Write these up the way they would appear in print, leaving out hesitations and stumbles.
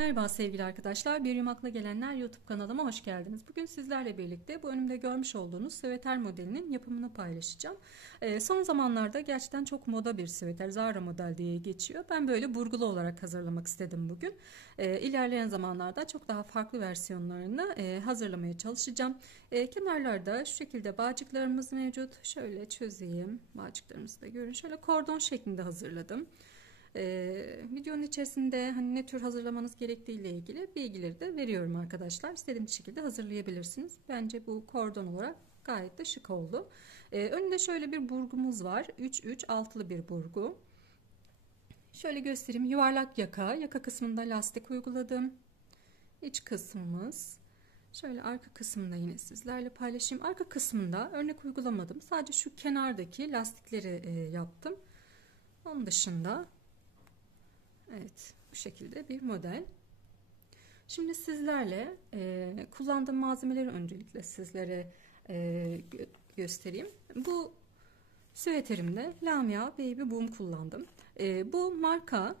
Merhaba sevgili arkadaşlar, Bir Yumak'la Gelenler YouTube kanalıma hoş geldiniz. Bugün sizlerle birlikte bu önümde görmüş olduğunuz süveter modelinin yapımını paylaşacağım. Son zamanlarda gerçekten çok moda bir süveter, Zara model diye geçiyor. Ben böyle burgulu olarak hazırlamak istedim bugün. İlerleyen zamanlarda çok daha farklı versiyonlarını hazırlamaya çalışacağım. Kenarlarda şu şekilde bağcıklarımız mevcut. Şöyle çözeyim, bağcıklarımızı da görün. Şöyle kordon şeklinde hazırladım. Videonun içerisinde hani ne tür hazırlamanız gerektiği ile ilgili bilgileri de veriyorum arkadaşlar. İstediğiniz şekilde hazırlayabilirsiniz. Bence bu kordon olarak gayet de şık oldu. Önünde şöyle bir burgumuz var. 3-3 altılı bir burgu. Şöyle göstereyim. Yuvarlak yaka kısmında lastik uyguladım. İç kısmımız. Şöyle arka kısmında yine sizlerle paylaşayım. Arka kısmında örnek uygulamadım. Sadece şu kenardaki lastikleri yaptım. Onun dışında evet, bu şekilde bir model. Şimdi sizlerle kullandığım malzemeleri öncelikle sizlere göstereyim. Bu süveterimde Lamia Baby Boom kullandım. Bu marka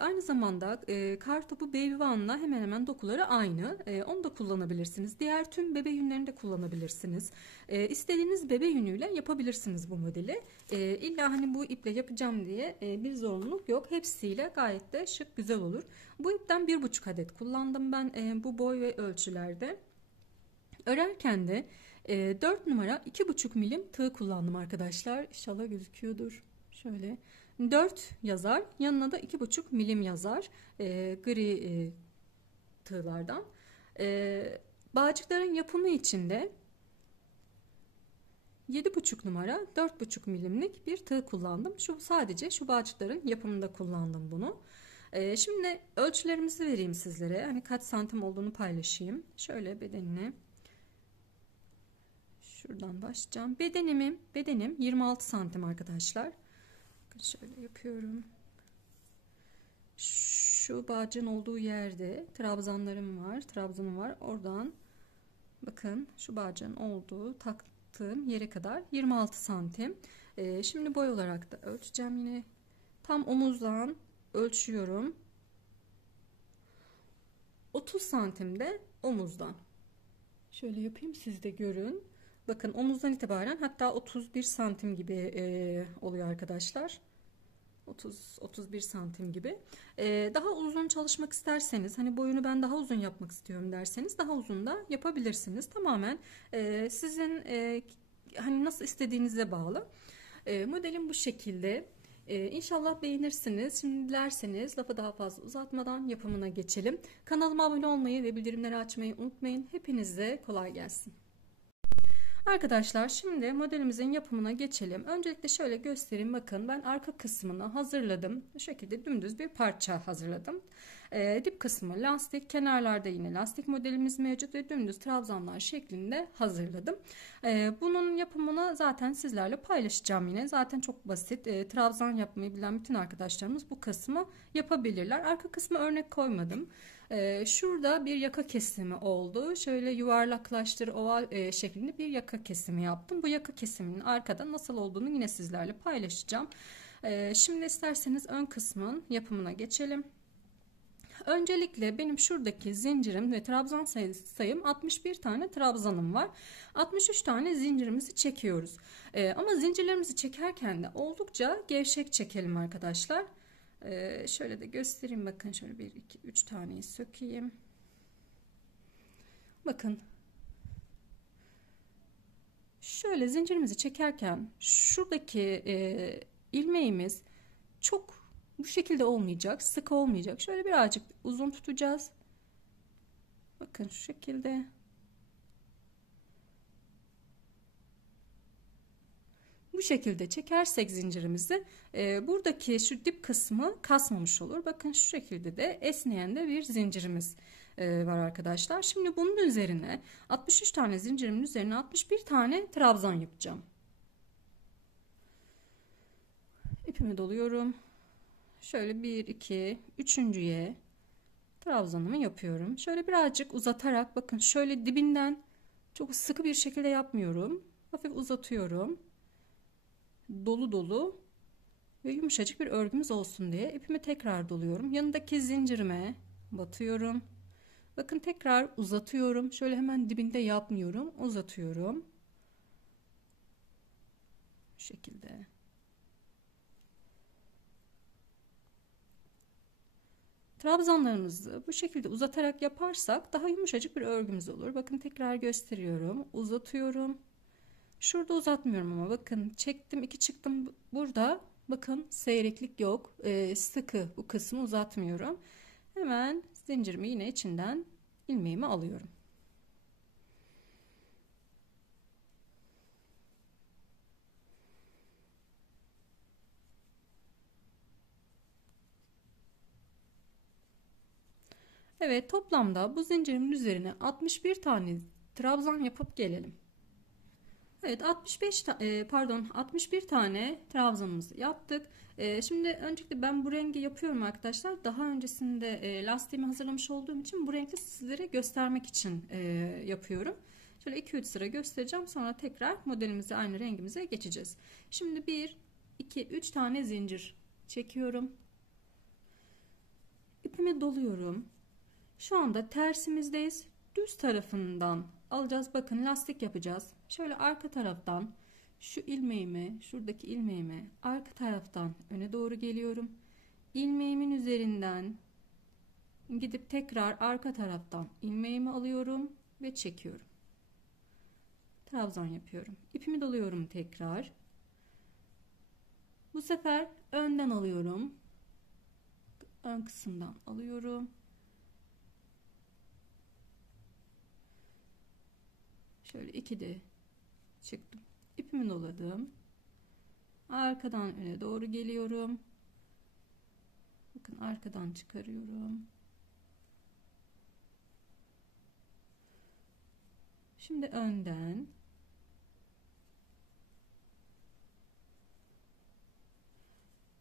aynı zamanda Kartopu Baby One'la hemen hemen dokuları aynı. Onu da kullanabilirsiniz. Diğer tüm bebe yünlerini de kullanabilirsiniz. İstediğiniz bebe yünüyle yapabilirsiniz bu modeli. İlla hani bu iple yapacağım diye bir zorunluluk yok. Hepsiyle gayet de şık, güzel olur. Bu ipten 1,5 adet kullandım ben bu boy ve ölçülerde. Örerken de 4 numara 2,5 milim tığ kullandım arkadaşlar. İnşallah gözüküyordur. Şöyle 4 yazar, yanına da 2,5 milim yazar gri tığlardan. Bağcıkların yapımı için de 7,5 numara 4,5 milimlik bir tığ kullandım. Sadece şu bağcıkların yapımında kullandım bunu. Şimdi ölçülerimizi vereyim sizlere. Hani kaç santim olduğunu paylaşayım. Şöyle bedenini. Şuradan başlayacağım. Bedenim 26 santim arkadaşlar. Şöyle yapıyorum. Şu bağcığın olduğu yerde trabzanlarım var. Trabzanım var. Oradan bakın şu bağcığın olduğu taktığım yere kadar 26 santim. Şimdi boy olarak da ölçeceğim yine. Tam omuzdan ölçüyorum. 30 santim de omuzdan. Şöyle yapayım, siz de görün. Bakın omuzdan itibaren hatta 31 santim gibi oluyor arkadaşlar. 30-31 santim gibi. Daha uzun çalışmak isterseniz, hani boyunu ben daha uzun yapmak istiyorum derseniz daha uzun da yapabilirsiniz. Tamamen sizin hani nasıl istediğinize bağlı. Modelim bu şekilde. İnşallah beğenirsiniz. Şimdi dilerseniz lafı daha fazla uzatmadan yapımına geçelim. Kanalıma abone olmayı ve bildirimleri açmayı unutmayın. Hepinize kolay gelsin. Arkadaşlar şimdi modelimizin yapımına geçelim. Öncelikle şöyle göstereyim. Bakın ben arka kısmını hazırladım. Bu şekilde dümdüz bir parça hazırladım. Dip kısmı lastik, kenarlarda yine lastik modelimiz mevcut ve dümdüz trabzanlar şeklinde hazırladım. Bunun yapımını zaten sizlerle paylaşacağım yine. Zaten çok basit. Trabzan yapmayı bilen bütün arkadaşlarımız bu kısmı yapabilirler. Arka kısmı örnek koymadım. Şurada bir yaka kesimi oldu. Şöyle yuvarlaklaştır oval şeklinde bir yaka kesimi yaptım. Bu yaka kesiminin arkada nasıl olduğunu yine sizlerle paylaşacağım. Şimdi isterseniz ön kısmın yapımına geçelim. Öncelikle benim şuradaki zincirim ve trabzan sayım 61 tane trabzanım var. 63 tane zincirimizi çekiyoruz. Ama zincirlerimizi çekerken de oldukça gevşek çekelim arkadaşlar. Şöyle de göstereyim. Bakın şöyle 1 2 3 taneyi sökeyim. Bakın şöyle zincirimizi çekerken şuradaki ilmeğimiz çok bu şekilde olmayacak, sık olmayacak. Şöyle birazcık uzun tutacağız. Bakın şu şekilde. Bu şekilde çekersek zincirimizi buradaki şu dip kısmı kasmamış olur. Bakın şu şekilde de esneyen de bir zincirimiz var arkadaşlar. Şimdi bunun üzerine 63 tane zincirimin üzerine 61 tane trabzan yapacağım. İpimi doluyorum. Şöyle 1 2 üçüncüye trabzanımı yapıyorum. Şöyle birazcık uzatarak bakın şöyle dibinden çok sıkı bir şekilde yapmıyorum. Hafif uzatıyorum. Dolu dolu ve yumuşacık bir örgümüz olsun diye ipimi tekrar doluyorum. Yanındaki zincirime batıyorum. Bakın tekrar uzatıyorum. Şöyle hemen dibinde yapmıyorum. Uzatıyorum. Bu şekilde. Trabzanlarımızı bu şekilde uzatarak yaparsak daha yumuşacık bir örgümüz olur. Bakın tekrar gösteriyorum. Uzatıyorum. Şurada uzatmıyorum ama bakın çektim, iki çıktım. Burada bakın seyreklik yok. Sıkı bu kısmı uzatmıyorum. Hemen zincirimi yine içinden ilmeğimi alıyorum. Evet, toplamda bu zincirimin üzerine 61 tane trabzan yapıp gelelim. Evet, 61 tane trabzanımızı yaptık. Şimdi öncelikle ben bu rengi yapıyorum arkadaşlar. Daha öncesinde lastiğimi hazırlamış olduğum için bu renkli sizlere göstermek için yapıyorum. Şöyle 2-3 sıra göstereceğim. Sonra tekrar modelimize, aynı rengimize geçeceğiz. Şimdi 1, 2, 3 tane zincir çekiyorum. İpimi doluyorum. Şu anda tersimizdeyiz. Düz tarafından alacağız. Bakın lastik yapacağız. Şöyle arka taraftan şu ilmeğimi, şuradaki ilmeğimi arka taraftan öne doğru geliyorum. İlmeğimin üzerinden gidip tekrar arka taraftan ilmeğimi alıyorum ve çekiyorum. Trabzan yapıyorum. İpimi doluyorum tekrar. Bu sefer önden alıyorum. Ön kısımdan alıyorum. Şöyle 2'de çıktım. İpimi doladım. Arkadan öne doğru geliyorum. Bakın arkadan çıkarıyorum. Şimdi önden.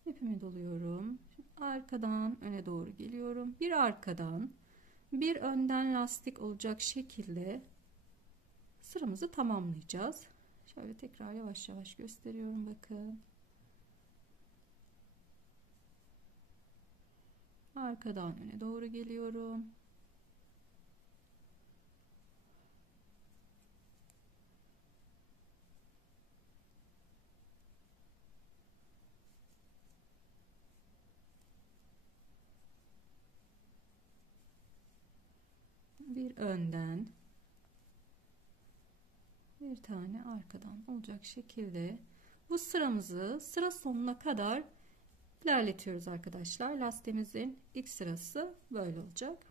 İpimi doluyorum. Şimdi arkadan öne doğru geliyorum. Bir arkadan, bir önden lastik olacak şekilde sıramızı tamamlayacağız. Şöyle tekrar yavaş yavaş gösteriyorum, bakın. Arkadan öne doğru geliyorum. Bir önden, bir tane arkadan olacak şekilde bu sıramızı sıra sonuna kadar ilerletiyoruz arkadaşlar. Lastiğimizin ilk sırası böyle olacak.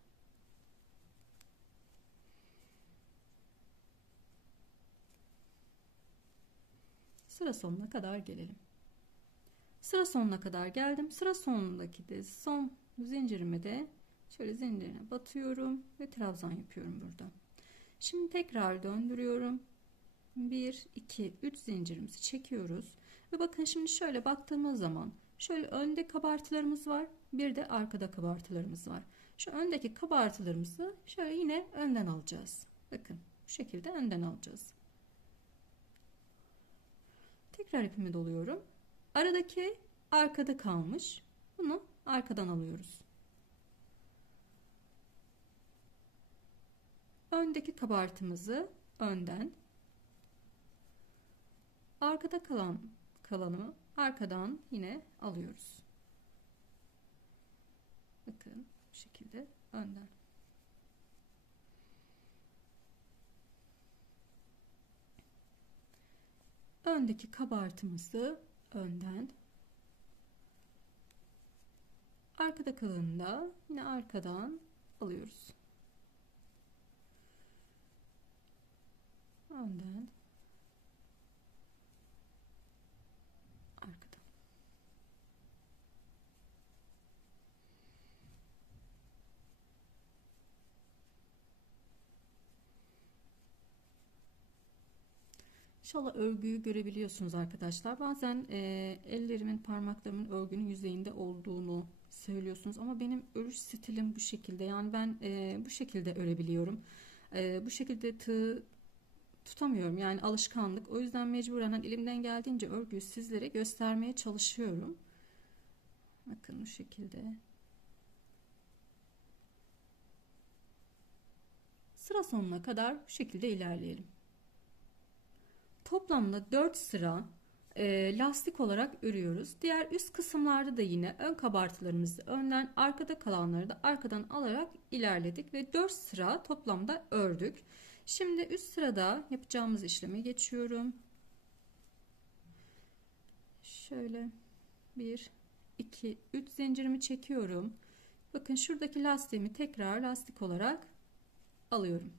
Sıra sonuna kadar gelelim. Sıra sonuna kadar geldim. Sıra sonundaki de son zincirime de şöyle zincirine batıyorum ve trabzan yapıyorum burada. Şimdi tekrar döndürüyorum. 1, 2, 3 zincirimizi çekiyoruz. Ve bakın şimdi şöyle baktığımız zaman şöyle önde kabartılarımız var. Bir de arkada kabartılarımız var. Şu öndeki kabartılarımızı şöyle yine önden alacağız. Bakın bu şekilde önden alacağız. Tekrar ipimi doluyorum. Aradaki arkada kalmış. Bunu arkadan alıyoruz. Öndeki kabartımızı önden, arkada kalanı arkadan yine alıyoruz. Bakın bu şekilde önden. Öndeki kabartımızı önden, arkada kalanını da yine arkadan alıyoruz. Önden, arkadan. İnşallah örgüyü görebiliyorsunuz arkadaşlar. Bazen ellerimin, parmaklarımın örgünün yüzeyinde olduğunu söylüyorsunuz ama benim örüş stilim bu şekilde. Yani ben bu şekilde örebiliyorum. Bu şekilde tığ tutamıyorum, yani alışkanlık. O yüzden mecburen elimden geldiğince örgüyü sizlere göstermeye çalışıyorum. Bakın bu şekilde. Sıra sonuna kadar bu şekilde ilerleyelim. Toplamda 4 sıra lastik olarak örüyoruz. Diğer üst kısımlarda da yine ön kabartılarımızı önden, arkada kalanları da arkadan alarak ilerledik ve 4 sıra toplamda ördük. Şimdi üst sırada yapacağımız işleme geçiyorum. Şöyle 1 2 3 zincirimi çekiyorum. Bakın şuradaki lastiğimi tekrar lastik olarak alıyorum.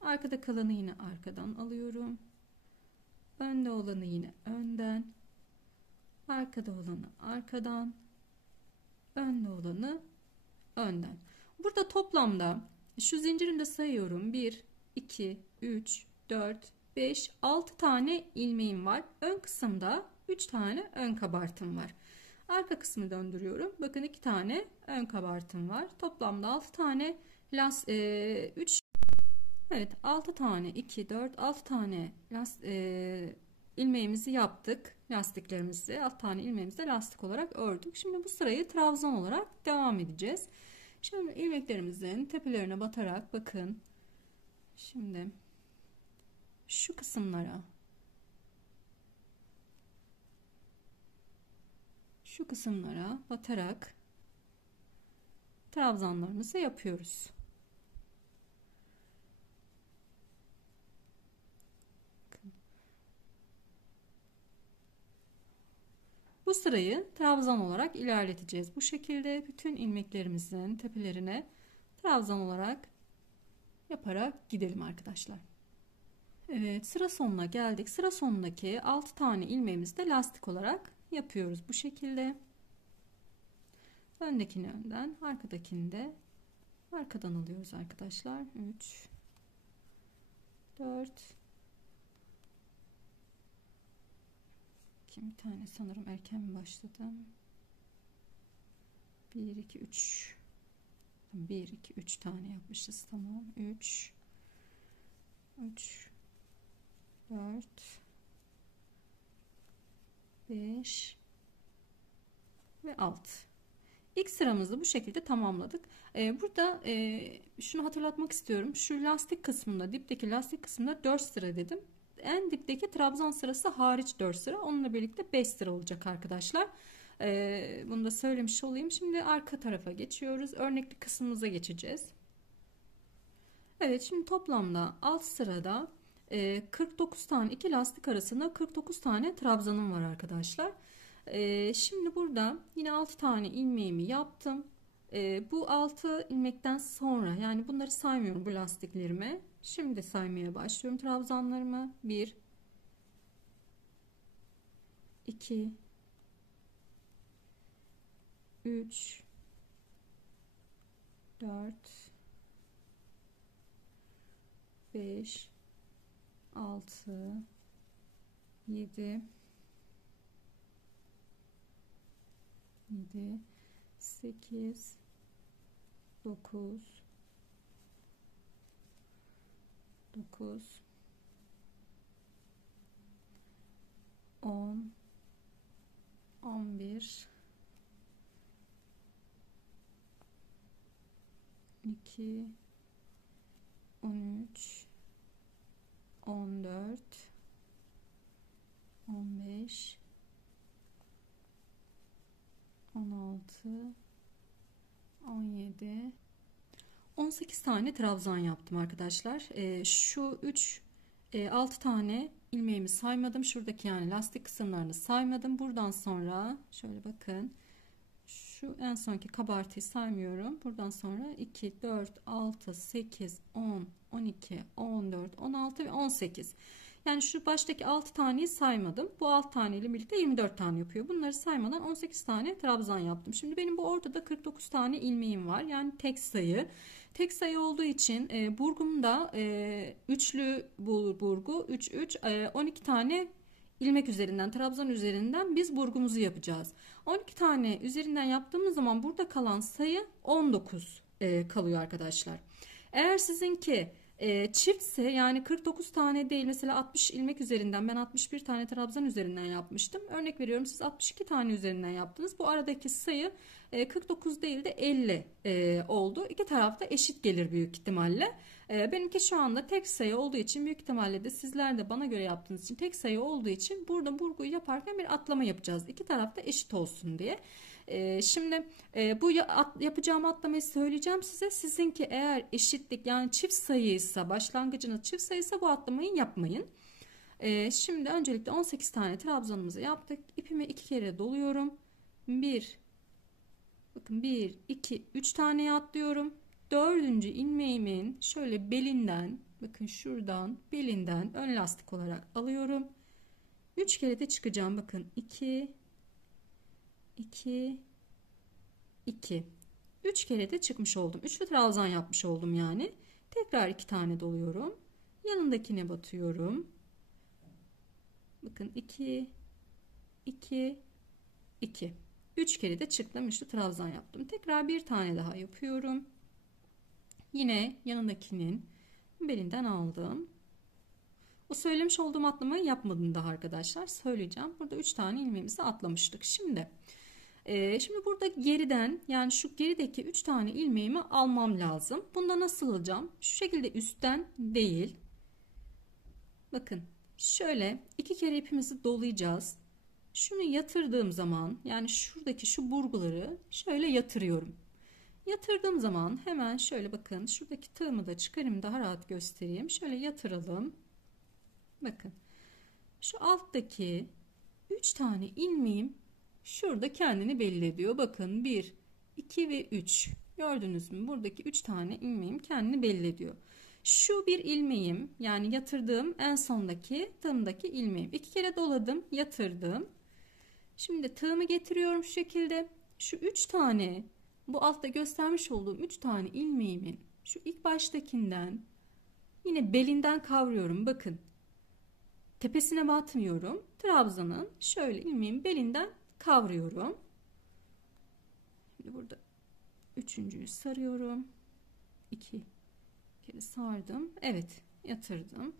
Arkada kalanı yine arkadan alıyorum. Önde olanı yine önden. Arkada olanı arkadan. Önde olanı önden. Burada toplamda şu zincirimde sayıyorum. 1, 2, 3, 4, 5, 6 tane ilmeğim var. Ön kısımda 3 tane ön kabartım var. Arka kısmı döndürüyorum. Bakın 2 tane ön kabartım var. Toplamda 6 tane 3 Evet, 6 tane 2 4 6 tane ilmeğimizi yaptık. Lastiklerimizi 6 tane ilmeğimizi lastik olarak ördük. Şimdi bu sırayı trabzan olarak devam edeceğiz. Şimdi ilmeklerimizin tepelerine batarak bakın. Şimdi şu kısımlara batarak trabzanlarımızı yapıyoruz. Bu sırayı trabzan olarak ilerleteceğiz. Bu şekilde bütün ilmeklerimizin tepelerine trabzan olarak yaparak gidelim arkadaşlar. Evet, sıra sonuna geldik. Sıra sonundaki 6 tane ilmeğimizi de lastik olarak yapıyoruz. Bu şekilde. Öndekini önden, arkadakini de arkadan alıyoruz arkadaşlar. 3 4 bir tane sanırım erken mi başladım? 1 2 3 1 2 3 tane yapmışız. Tamam. 3 4 5 ve 6. İlk sıramızı bu şekilde tamamladık. Burada şunu hatırlatmak istiyorum. Şu lastik kısmında, dipteki lastik kısmında 4 sıra dedim. En dipteki trabzan sırası hariç 4 sıra. Onunla birlikte 5 sıra olacak arkadaşlar. Bunu da söylemiş olayım. Şimdi arka tarafa geçiyoruz. Örnekli kısmımıza geçeceğiz. Evet, şimdi toplamda alt sırada 49 tane, iki lastik arasında 49 tane trabzanım var arkadaşlar. Şimdi burada yine 6 tane ilmeğimi yaptım. Bu 6 ilmekten sonra, yani bunları saymıyorum bu lastiklerime. Şimdi saymaya başlıyorum trabzanlarımı. 1 2 3 4 5 6 7 8 9 10 11 12 13 14 15 16 17 18 tane trabzan yaptım arkadaşlar. Şu 6 tane ilmeğimi saymadım. Şuradaki yani lastik kısımlarını saymadım. Buradan sonra şöyle bakın. Şu en sonki kabartıyı saymıyorum. Buradan sonra 2, 4, 6, 8, 10, 12, 14, 16 ve 18. Yani şu baştaki 6 taneyi saymadım. Bu 6 tane ile birlikte 24 tane yapıyor. Bunları saymadan 18 tane trabzan yaptım. Şimdi benim bu ortada 49 tane ilmeğim var. Yani tek sayı. Tek sayı olduğu için burgumda üçlü burgu 3 3 12 tane ilmek üzerinden, trabzan üzerinden biz burgumuzu yapacağız. 12 tane üzerinden yaptığımız zaman burada kalan sayı 19 kalıyor arkadaşlar. Eğer sizinki Çiftse yani 49 tane değil, mesela 60 ilmek üzerinden, ben 61 tane trabzan üzerinden yapmıştım. Örnek veriyorum, siz 62 tane üzerinden yaptınız. Bu aradaki sayı 49 değil de 50 oldu. İki tarafta eşit gelir büyük ihtimalle. Benimki şu anda tek sayı olduğu için, büyük ihtimalle de sizler de bana göre yaptığınız için tek sayı olduğu için burada burguyu yaparken bir atlama yapacağız. İki tarafta eşit olsun diye. Şimdi bu yapacağım atlamayı söyleyeceğim size. Sizinki eğer eşitlik yani çift sayıysa, başlangıcınız çift sayıysa bu atlamayı yapmayın. Şimdi öncelikle 18 tane trabzanımızı yaptık. İpimi 2 kere doluyorum. 1 2 3 tane atlıyorum. Dördüncü ilmeğimin şöyle belinden, bakın şuradan belinden ön lastik olarak alıyorum. 3 kere de çıkacağım. Bakın 2 2 2 3 kere de çıkmış oldum. Üçlü trabzan yapmış oldum yani. Tekrar 2 tane doluyorum. Yanındakine batıyorum. Bakın 2 2 2 3 kere de çıktım. Üçlü trabzan yaptım. Tekrar bir tane daha yapıyorum. Yine yanındakinin belinden aldım. O söylemiş olduğum atlamayı yapmadım daha arkadaşlar. Söyleyeceğim. Burada 3 tane ilmeğimizi atlamıştık. Şimdi burada geriden, yani şu gerideki 3 tane ilmeğimi almam lazım. Bunda nasıl alacağım? Şu şekilde üstten değil. Bakın şöyle 2 kere ipimizi dolayacağız. Şunu yatırdığım zaman, yani şuradaki şu burguları şöyle yatırıyorum. Yatırdığım zaman hemen şöyle bakın, şuradaki tığımı da çıkarayım, daha rahat göstereyim. Şöyle yatıralım. Bakın şu alttaki 3 tane ilmeğim şurada kendini belli ediyor. Bakın 1 2 ve 3 gördünüz mü? Buradaki 3 tane ilmeğim kendini belli ediyor. Şu bir ilmeğim, yani yatırdığım en sondaki tığımdaki ilmeğim. 2 kere doladım, yatırdım. Şimdi tığımı getiriyorum şu şekilde. Şu 3 tane, bu altta göstermiş olduğum 3 tane ilmeğimin şu ilk baştakinden yine belinden kavruyorum. Bakın tepesine batmıyorum. Trabzanın şöyle ilmeğin belinden kavruyorum. Şimdi burada üçüncüyü sarıyorum. 2 kere sardım. Evet, yatırdım.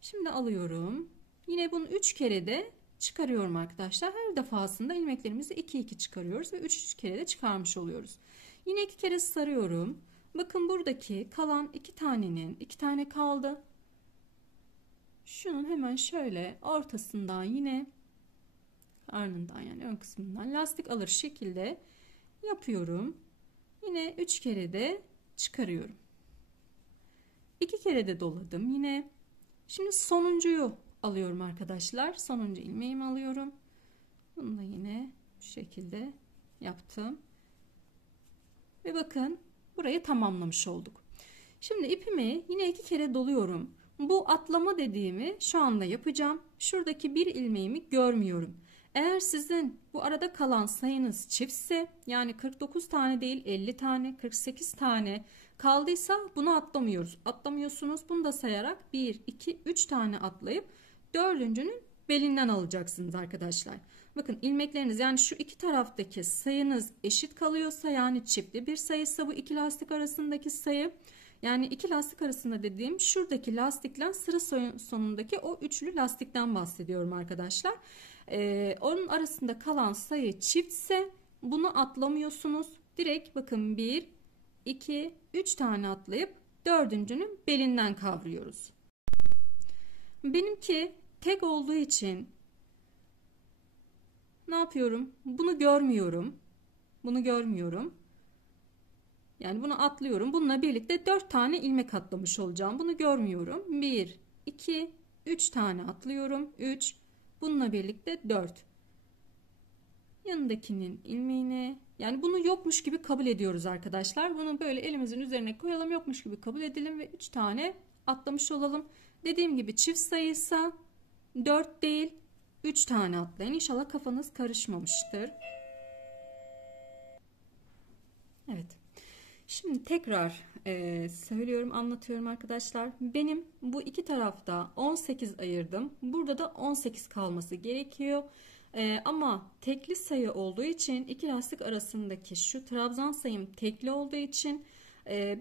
Şimdi alıyorum. Yine bunu 3 kere de çıkarıyorum arkadaşlar. Her defasında ilmeklerimizi 2 2 çıkarıyoruz ve 3 kere de çıkarmış oluyoruz. Yine 2 kere sarıyorum. Bakın buradaki kalan 2 tanenin 2 tane kaldı. Şunun hemen şöyle ortasından, yine karnından yani ön kısmından lastik alır şekilde yapıyorum. Yine 3 kere de çıkarıyorum. 2 kere de doladım yine. Şimdi sonuncuyu alıyorum arkadaşlar. Sonuncu ilmeğimi alıyorum. Bunu da yine bu şekilde yaptım. Ve bakın burayı tamamlamış olduk. Şimdi ipimi yine 2 kere doluyorum. Bu atlama dediğimi şu anda yapacağım. Şuradaki bir ilmeğimi görmüyorum. Eğer sizin bu arada kalan sayınız çiftse, yani 49 tane değil 50 tane 48 tane kaldıysa bunu atlamıyoruz. Atlamıyorsunuz. Bunu da sayarak 1 2 3 tane atlayıp dördüncünün belinden alacaksınız arkadaşlar. Bakın ilmekleriniz, yani şu iki taraftaki sayınız eşit kalıyorsa, yani çiftli bir sayıysa bu iki lastik arasındaki sayı, yani iki lastik arasında dediğim şuradaki lastikle sıra sonundaki o üçlü lastikten bahsediyorum arkadaşlar. Onun arasında kalan sayı çiftse bunu atlamıyorsunuz. Direkt bakın 1 2 3 tane atlayıp dördüncünün belinden kavruyoruz. Benimki tek olduğu için ne yapıyorum? Bunu görmüyorum. Bunu görmüyorum. Yani bunu atlıyorum. Bununla birlikte 4 tane ilmek atlamış olacağım. Bunu görmüyorum. 1, 2, 3 tane atlıyorum. 3. Bununla birlikte 4. Yanındakinin ilmeğine, yani bunu yokmuş gibi kabul ediyoruz arkadaşlar. Bunu böyle elimizin üzerine koyalım. Yokmuş gibi kabul edelim ve 3 tane atlamış olalım. Dediğim gibi çift sayıysa 4 değil 3 tane atlayın. İnşallah kafanız karışmamıştır. Evet. Şimdi tekrar söylüyorum, anlatıyorum arkadaşlar. Benim bu iki tarafta 18 ayırdım. Burada da 18 kalması gerekiyor. Ama tekli sayı olduğu için iki lastik arasındaki şu trabzan sayım tekli olduğu için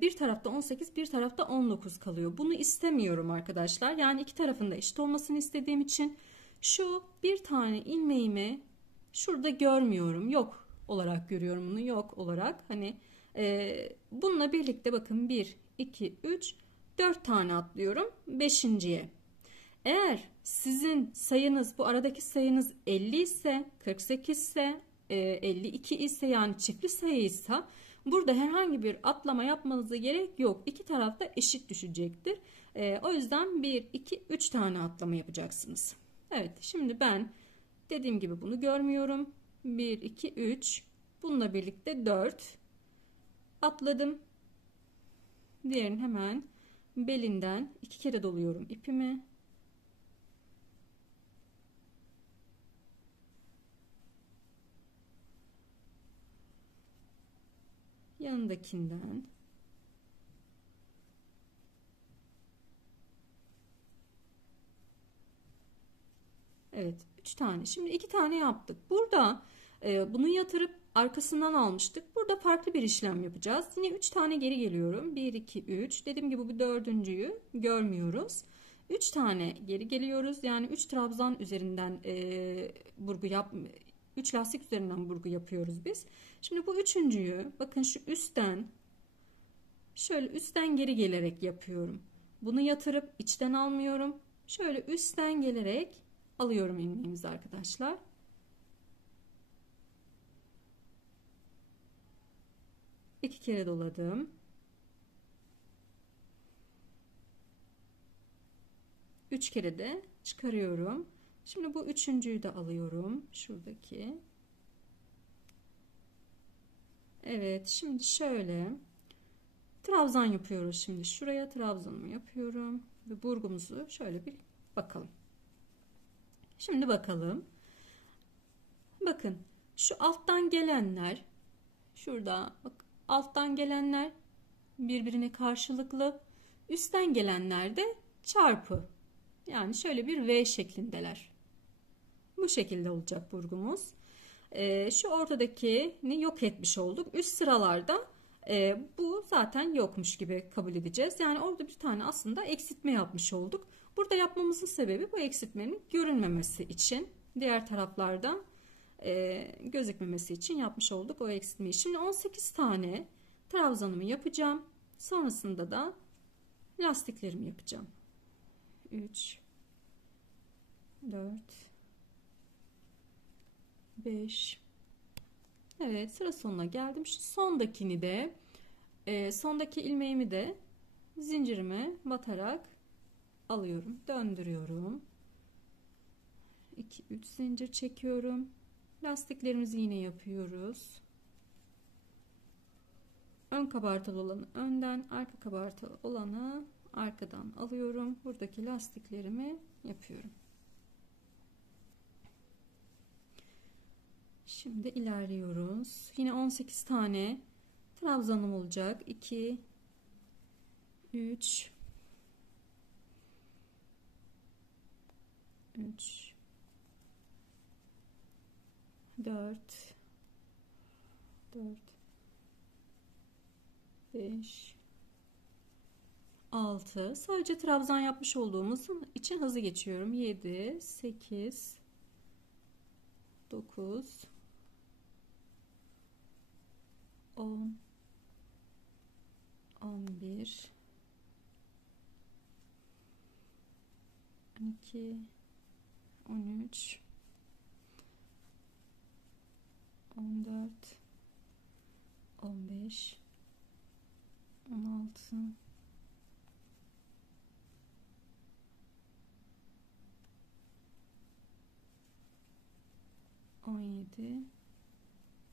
Bir tarafta 18, bir tarafta 19 kalıyor. Bunu istemiyorum arkadaşlar. Yani iki tarafında eşit olmasını istediğim için şu bir tane ilmeğimi şurada görmüyorum. Yok olarak görüyorum bunu. Yok olarak. Hani bununla birlikte bakın 1, 2, 3, 4 tane atlıyorum. Beşinciye. Eğer sizin sayınız, bu aradaki sayınız 50 ise, 48 ise, 52 ise, yani çiftli sayıysa burada herhangi bir atlama yapmanıza gerek yok. İki tarafta eşit düşecektir. O yüzden 1, 2, 3 tane atlama yapacaksınız. Evet, şimdi ben dediğim gibi bunu görmüyorum. 1, 2, 3. Bununla birlikte 4 atladım. Diğerini hemen belinden 2 kere doluyorum ipimi. Yanındakinden evet 3 tane. Şimdi 2 tane yaptık. Burada bunu yatırıp arkasından almıştık. Burada farklı bir işlem yapacağız. Yine 3 tane geri geliyorum. 1, 2, 3. Dediğim gibi bu dördüncüyü görmüyoruz. 3 tane geri geliyoruz. Yani 3 trabzan üzerinden burgu 3 lastik üzerinden burgu yapıyoruz biz. Şimdi bu üçüncüyü bakın şu üstten şöyle üstten geri gelerek yapıyorum. Bunu yatırıp içten almıyorum. Şöyle üstten gelerek alıyorum ilmeğimizi arkadaşlar. İki kere doladım. Üç kere de çıkarıyorum. Şimdi bu üçüncüyü de alıyorum. Şuradaki. Evet, şimdi şöyle trabzan yapıyoruz. Şimdi şuraya trabzanımı yapıyorum ve burgumuzu şöyle bir bakalım. Şimdi bakalım. Bakın şu alttan gelenler, şurada bak, alttan gelenler birbirine karşılıklı, üstten gelenler de çarpı. Yani şöyle bir V şeklindeler. Bu şekilde olacak burgumuz. Şu ortadakini yok etmiş olduk. Üst sıralarda bu zaten yokmuş gibi kabul edeceğiz. Yani orada bir tane aslında eksiltme yapmış olduk. Burada yapmamızın sebebi bu eksiltmenin görünmemesi için, diğer taraflarda gözükmemesi için yapmış olduk o eksiltmeyi. Şimdi 18 tane trabzanımı yapacağım. Sonrasında da lastiklerimi yapacağım. 3, 4, 5. Evet, sıra sonuna geldim. Şu sondakini de sondaki ilmeğimi de zincirime batarak alıyorum, döndürüyorum. 2 3 zincir çekiyorum. Lastiklerimizi yine yapıyoruz. Ön kabartılı olanı önden, arka kabartılı olanı arkadan alıyorum. Buradaki lastiklerimi yapıyorum. Şimdi ilerliyoruz. Yine 18 tane trabzanım olacak. 2 3 3 4 4 5 6. Sadece trabzan yapmış olduğumuz için hızlı geçiyorum. 7 8 9 10 11 12 13 14 15 16 17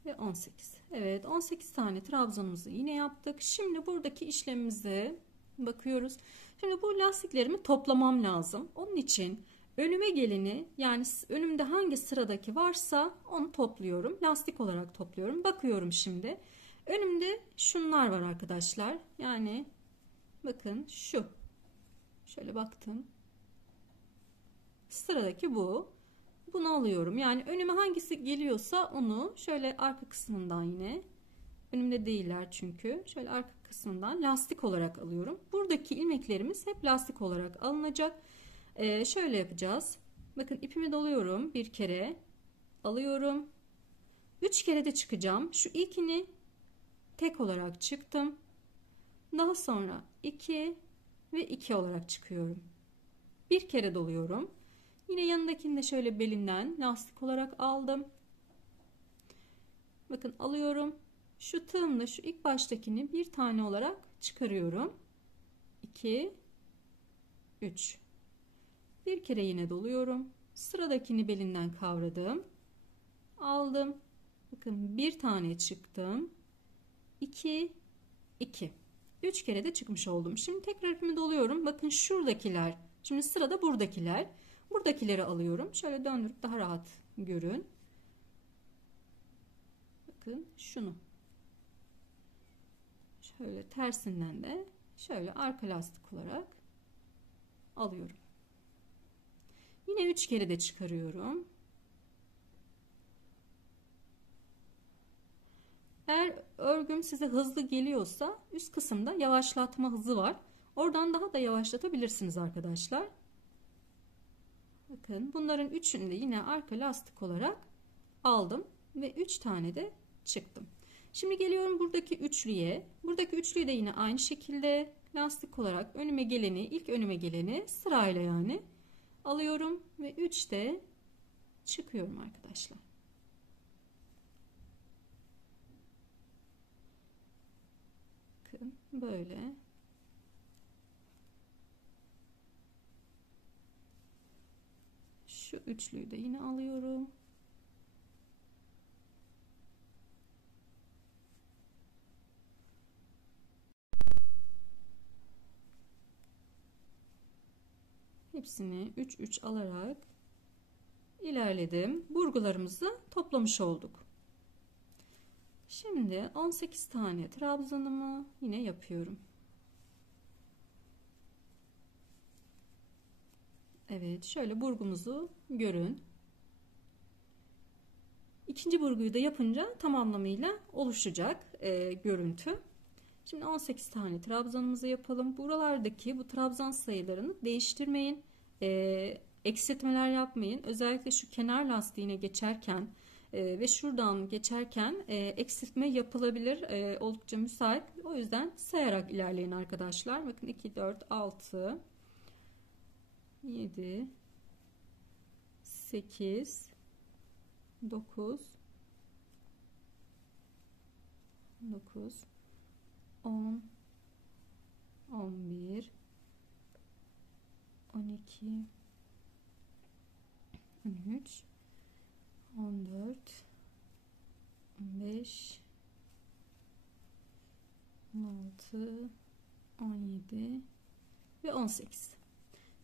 ve 18. Evet, 18 tane trabzanımızı yine yaptık. Şimdi buradaki işlemimize bakıyoruz. Şimdi bu lastiklerimi toplamam lazım. Onun için önüme geleni, yani önümde hangi sıradaki varsa onu topluyorum. Lastik olarak topluyorum. Bakıyorum şimdi. Önümde şunlar var arkadaşlar. Yani bakın şu. Şöyle baktım. Sıradaki bu. Bunu alıyorum. Yani önüme hangisi geliyorsa onu şöyle arka kısmından, yine önümde değiller çünkü, şöyle arka kısmından lastik olarak alıyorum. Buradaki ilmeklerimiz hep lastik olarak alınacak. Şöyle yapacağız. Bakın ipimi doluyorum. Bir kere alıyorum. 3 kere de çıkacağım. Şu ilkini tek olarak çıktım. Daha sonra 2 ve 2 olarak çıkıyorum. Bir kere doluyorum. Yine yanındakini de şöyle belinden lastik olarak aldım. Bakın alıyorum. Şu tığımla şu ilk baştakini bir tane olarak çıkarıyorum. 2 3. Bir kere yine doluyorum. Sıradakini belinden kavradım. Aldım. Bakın bir tane çıktım. 2 2. 3 kere de çıkmış oldum. Şimdi tekrar ipimi doluyorum. Bakın şuradakiler. Şimdi sırada buradakiler. Buradakileri alıyorum. Şöyle döndürüp daha rahat görün. Bakın şunu. Şöyle tersinden de şöyle arka lastik olarak alıyorum. Yine 3 kere de çıkarıyorum. Eğer örgüm size hızlı geliyorsa üst kısımda yavaşlatma hızı var. Oradan daha da yavaşlatabilirsiniz arkadaşlar. Bakın bunların üçünü de yine arka lastik olarak aldım ve 3 tane de çıktım. Şimdi geliyorum buradaki üçlüye. Buradaki üçlüyü de yine aynı şekilde lastik olarak önüme geleni, ilk önüme geleni sırayla yani alıyorum ve 3 de çıkıyorum arkadaşlar. Bakın böyle. Şu üçlüyü de yine alıyorum. Hepsini 3-3 alarak ilerledim. Burgularımızı toplamış olduk. Şimdi 18 tane trabzanımı yine yapıyorum. Evet, şöyle burgumuzu görün. İkinci burguyu da yapınca tam anlamıyla oluşacak görüntü. Şimdi 18 tane trabzanımızı yapalım. Buralardaki bu trabzan sayılarını değiştirmeyin. Eksiltmeler yapmayın. Özellikle şu kenar lastiğine geçerken ve şuradan geçerken eksiltme yapılabilir. Oldukça müsait. O yüzden sayarak ilerleyin arkadaşlar. Bakın 2, 4, 6, 7, 8, 9, 10, 11, 12, 13, 14, 15, 16, 17 ve 18.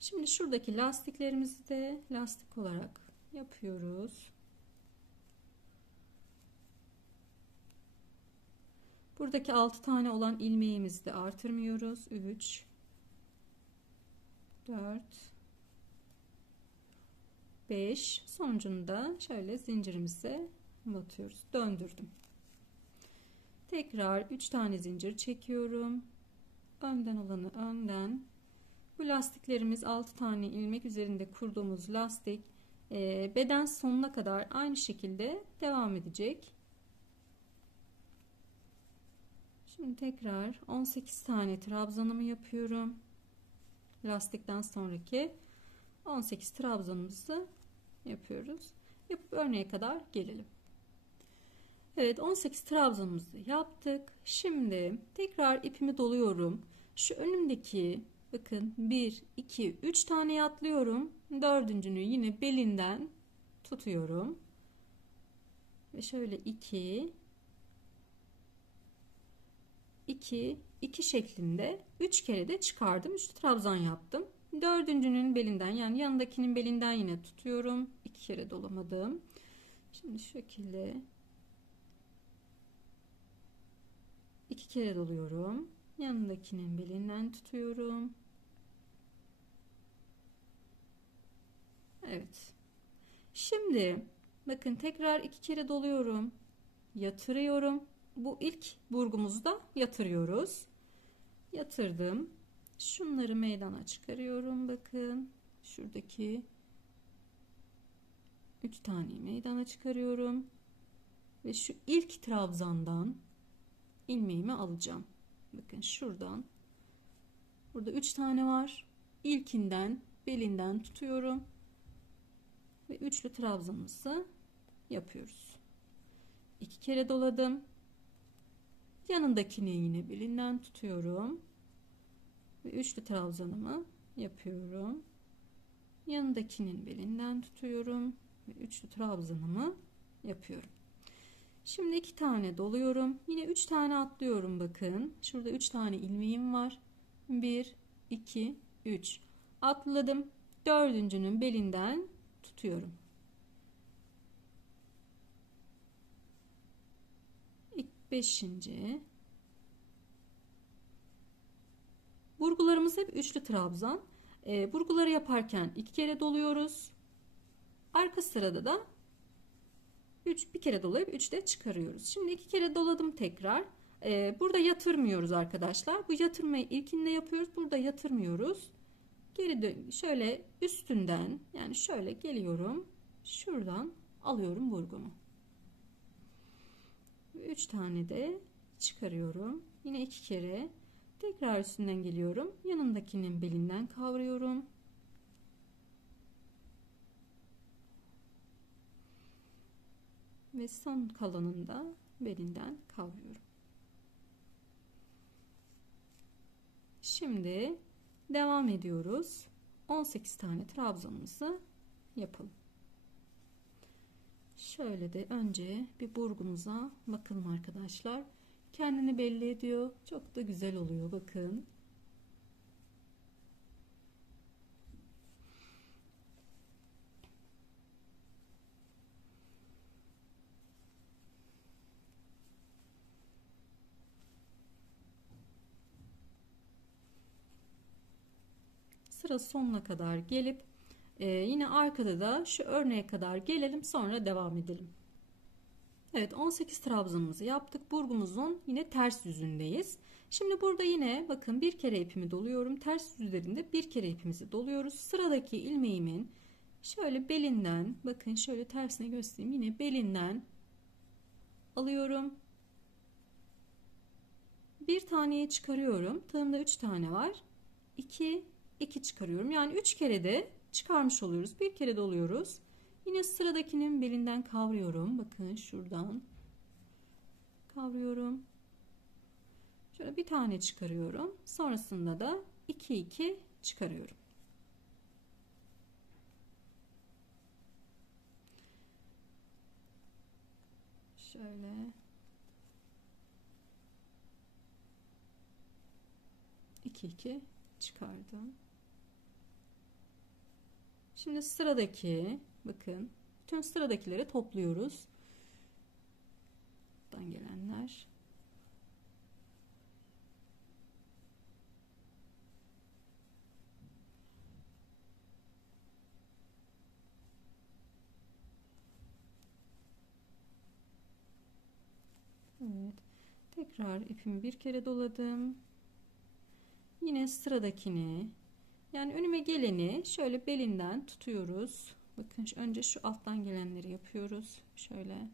Şimdi şuradaki lastiklerimizi de lastik olarak yapıyoruz. Buradaki 6 tane olan ilmeğimizi de artırmıyoruz. 3, 4, 5. Sonucunu da şöyle zincirimize batıyoruz. Döndürdüm. Tekrar 3 tane zincir çekiyorum. Önden olanı önden. Bu lastiklerimiz 6 tane ilmek üzerinde kurduğumuz lastik beden sonuna kadar aynı şekilde devam edecek. Şimdi tekrar 18 tane trabzanımı yapıyorum. Lastikten sonraki 18 trabzanımızı yapıyoruz. Yapıp örneğe kadar gelelim. Evet, 18 trabzanımızı yaptık. Şimdi tekrar ipimi doluyorum. Şu önümdeki bakın 1, 2, 3 tane atlıyorum. Dördüncünü yine belinden tutuyorum. Ve şöyle 2, 2, 2 şeklinde 3 kere de çıkardım. 3 trabzan yaptım. Dördüncünün belinden yani yanındakinin belinden yine tutuyorum. 2 kere dolamadım. Şimdi şu şekilde 2 kere doluyorum. Yanındakinin belinden tutuyorum. Evet. Şimdi bakın tekrar 2 kere doluyorum. Yatırıyorum. Bu ilk burgumuzda yatırıyoruz. yatırdım. Şunları meydana çıkarıyorum. Bakın şuradaki 3 tane meydana çıkarıyorum ve şu ilk trabzandan ilmeğimi alacağım. Bakın şuradan, burada 3 tane var. İlkinden belinden tutuyorum ve üçlü trabzanımızı yapıyoruz. 2 kere doladım. Yanındakini yine belinden tutuyorum ve üçlü trabzanımı yapıyorum. Yanındakinin belinden tutuyorum ve üçlü trabzanımı yapıyorum. Şimdi 2 tane doluyorum. Yine 3 tane atlıyorum. Bakın şurada 3 tane ilmeğim var. 1 2 3 atladım. Dördüncünün belinden tutuyorum. İlk 5. Burgularımız hep üçlü trabzan. Burguları yaparken 2 kere doluyoruz. Arka sırada da bir kere dolayıp 3 de çıkarıyoruz. Şimdi 2 kere doladım tekrar. Burada yatırmıyoruz arkadaşlar. Bu yatırmayı ilkinde yapıyoruz. Burada yatırmıyoruz. Geri dön, şöyle üstünden, yani şöyle geliyorum. Şuradan alıyorum burgumu. 3 tane de çıkarıyorum. Yine 2 kere tekrar üstünden geliyorum. Yanındakinin belinden kavruyorum. Ve son kalanını da belinden kavruyorum. Şimdi devam ediyoruz. 18 tane trabzanımızı yapalım. Şöyle de önce bir burgumuza bakalım arkadaşlar. Kendini belli ediyor. Çok da güzel oluyor. Bakın. Sıra sonuna kadar gelip yine arkada da şu örneğe kadar gelelim, sonra devam edelim. Evet, 18 trabzanımızı yaptık. Burgumuzun yine ters yüzündeyiz. Şimdi burada yine bakın bir kere ipimi doluyorum. Ters yüzlerinde bir kere ipimizi doluyoruz. Sıradaki ilmeğimin şöyle belinden, bakın şöyle tersine göstereyim. Yine belinden alıyorum. Bir taneye çıkarıyorum. Tığımda 3 tane var. 2 çıkarıyorum. Yani 3 kere de çıkarmış oluyoruz. Bir kere doluyoruz. Yine sıradakinin belinden kavruyorum. Bakın şuradan kavruyorum. Şöyle bir tane çıkarıyorum. Sonrasında da 2 çıkarıyorum. Şöyle 2 çıkardım. Şimdi sıradaki, bakın bütün sıradakileri topluyoruz. Buradan gelenler. Evet. Tekrar ipimi bir kere doladım. Yine sıradakini, yani önüme geleni şöyle belinden tutuyoruz. Bakın önce şu alttan gelenleri yapıyoruz. Şöyle.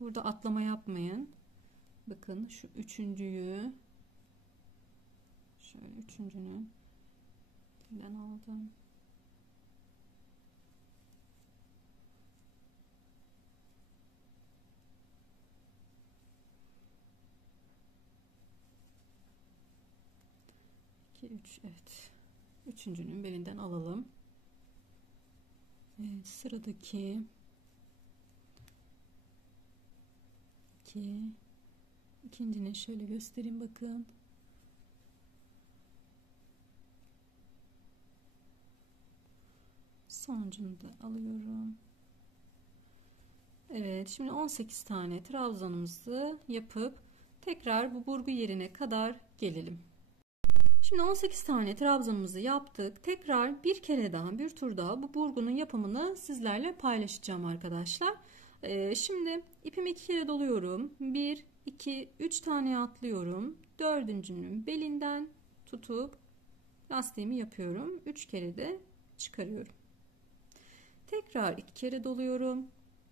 Burada atlama yapmayın. Bakın şu üçüncüyü şöyle üçüncünün belinden aldım. İki, üç, evet. Üçüncünün belinden alalım. Evet, sıradaki ikincini şöyle göstereyim, bakın. Sonuncunu da alıyorum. Evet, şimdi 18 tane trabzanımızı yapıp tekrar bu burgu yerine kadar gelelim. Şimdi 18 tane trabzanımızı yaptık. Tekrar bir kere daha, bir tur daha bu burgunun yapımını sizlerle paylaşacağım arkadaşlar. Şimdi ipimi 2 kere doluyorum. 1, 2, 3 tane atlıyorum. Dördüncünün belinden tutup lastiğimi yapıyorum. 3 kere de çıkarıyorum. Tekrar 2 kere doluyorum.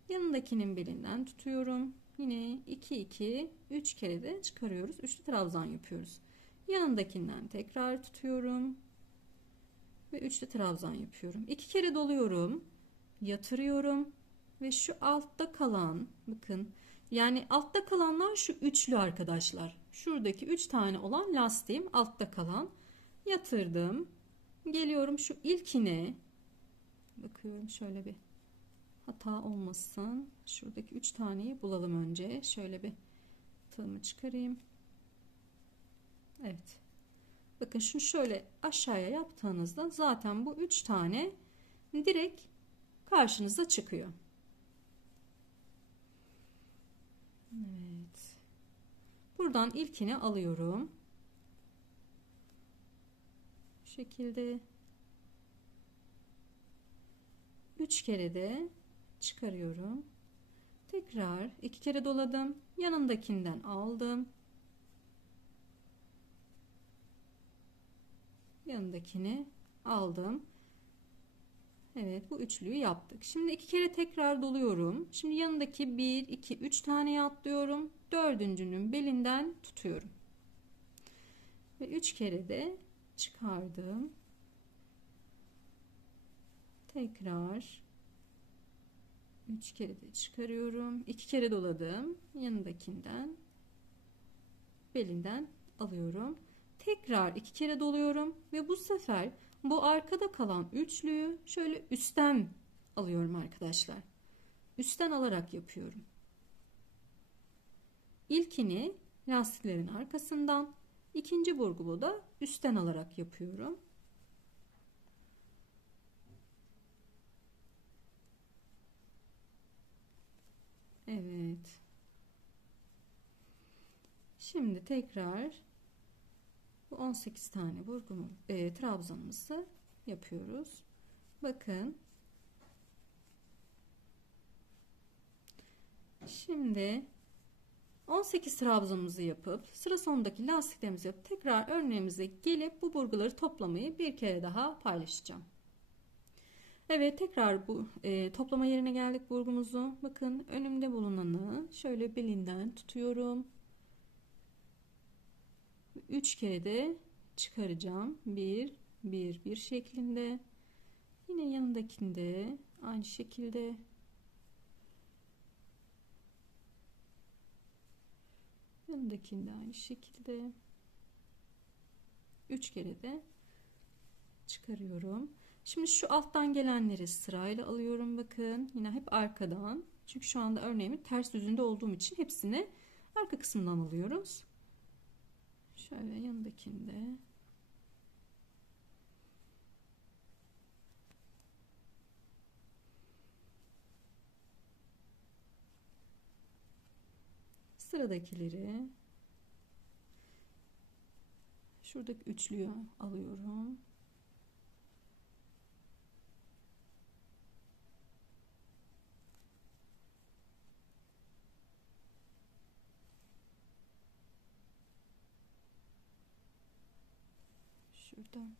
Yanındakinin belinden tutuyorum. Yine 2, 2, 3 kere de çıkarıyoruz. Üçlü trabzan yapıyoruz. Yanındakinden tekrar tutuyorum ve üçlü trabzan yapıyorum. 2 kere doluyorum, yatırıyorum ve şu altta kalan, bakın, yani altta kalanlar şu üçlü arkadaşlar. Şuradaki 3 tane olan lastiğim altta kalan. Yatırdım. Geliyorum şu ilkine. Bakıyorum şöyle bir hata olmasın. Şuradaki 3 taneyi bulalım önce. Şöyle bir tığımı çıkarayım. Evet. Bakın şunu şöyle aşağıya yaptığınızda zaten bu 3 tane direkt karşınıza çıkıyor. Evet. Buradan ilkini alıyorum. Bu şekilde 3 kere de çıkarıyorum. Tekrar 2 kere doladım. Yanındakinden aldım. Yanındakini aldım. Evet, bu üçlüyü yaptık. Şimdi 2 kere tekrar doluyorum. Şimdi yanındaki 1, 2, 3 tane atlıyorum. Dördüncünün belinden tutuyorum. Ve 3 kere de çıkardım. Tekrar 3 kere de çıkarıyorum. 2 kere doladım. Yanındakinden belinden alıyorum. Tekrar 2 kere doluyorum ve bu sefer bu arkada kalan üçlüyü şöyle üstten alıyorum arkadaşlar. Üstten alarak yapıyorum. İlkini lastiklerin arkasından, ikinci burgumu da üstten alarak yapıyorum. Evet. Şimdi tekrar bu 18 tane burgumu, trabzanımızı yapıyoruz. Bakın. Şimdi 18 trabzanımızı yapıp sıra sonundaki lastiklerimizi yapıp tekrar örneğimize gelip bu burguları toplamayı bir kere daha paylaşacağım. Evet, tekrar bu toplama yerine geldik burgumuzu. Bakın önümde bulunanı şöyle belinden tutuyorum. 3 kere de çıkaracağım. 1 1 1 şeklinde. Yine yanındakinde aynı şekilde. Yanındakinde aynı şekilde. 3 kere de çıkarıyorum. Şimdi şu alttan gelenleri sırayla alıyorum. Bakın yine hep arkadan. Çünkü şu anda örneğimin ters yüzünde olduğum için hepsini arka kısmından alıyoruz. Şöyle yanındakinde. Sıradakileri şuradaki üçlüyü alıyorum. Şuradan.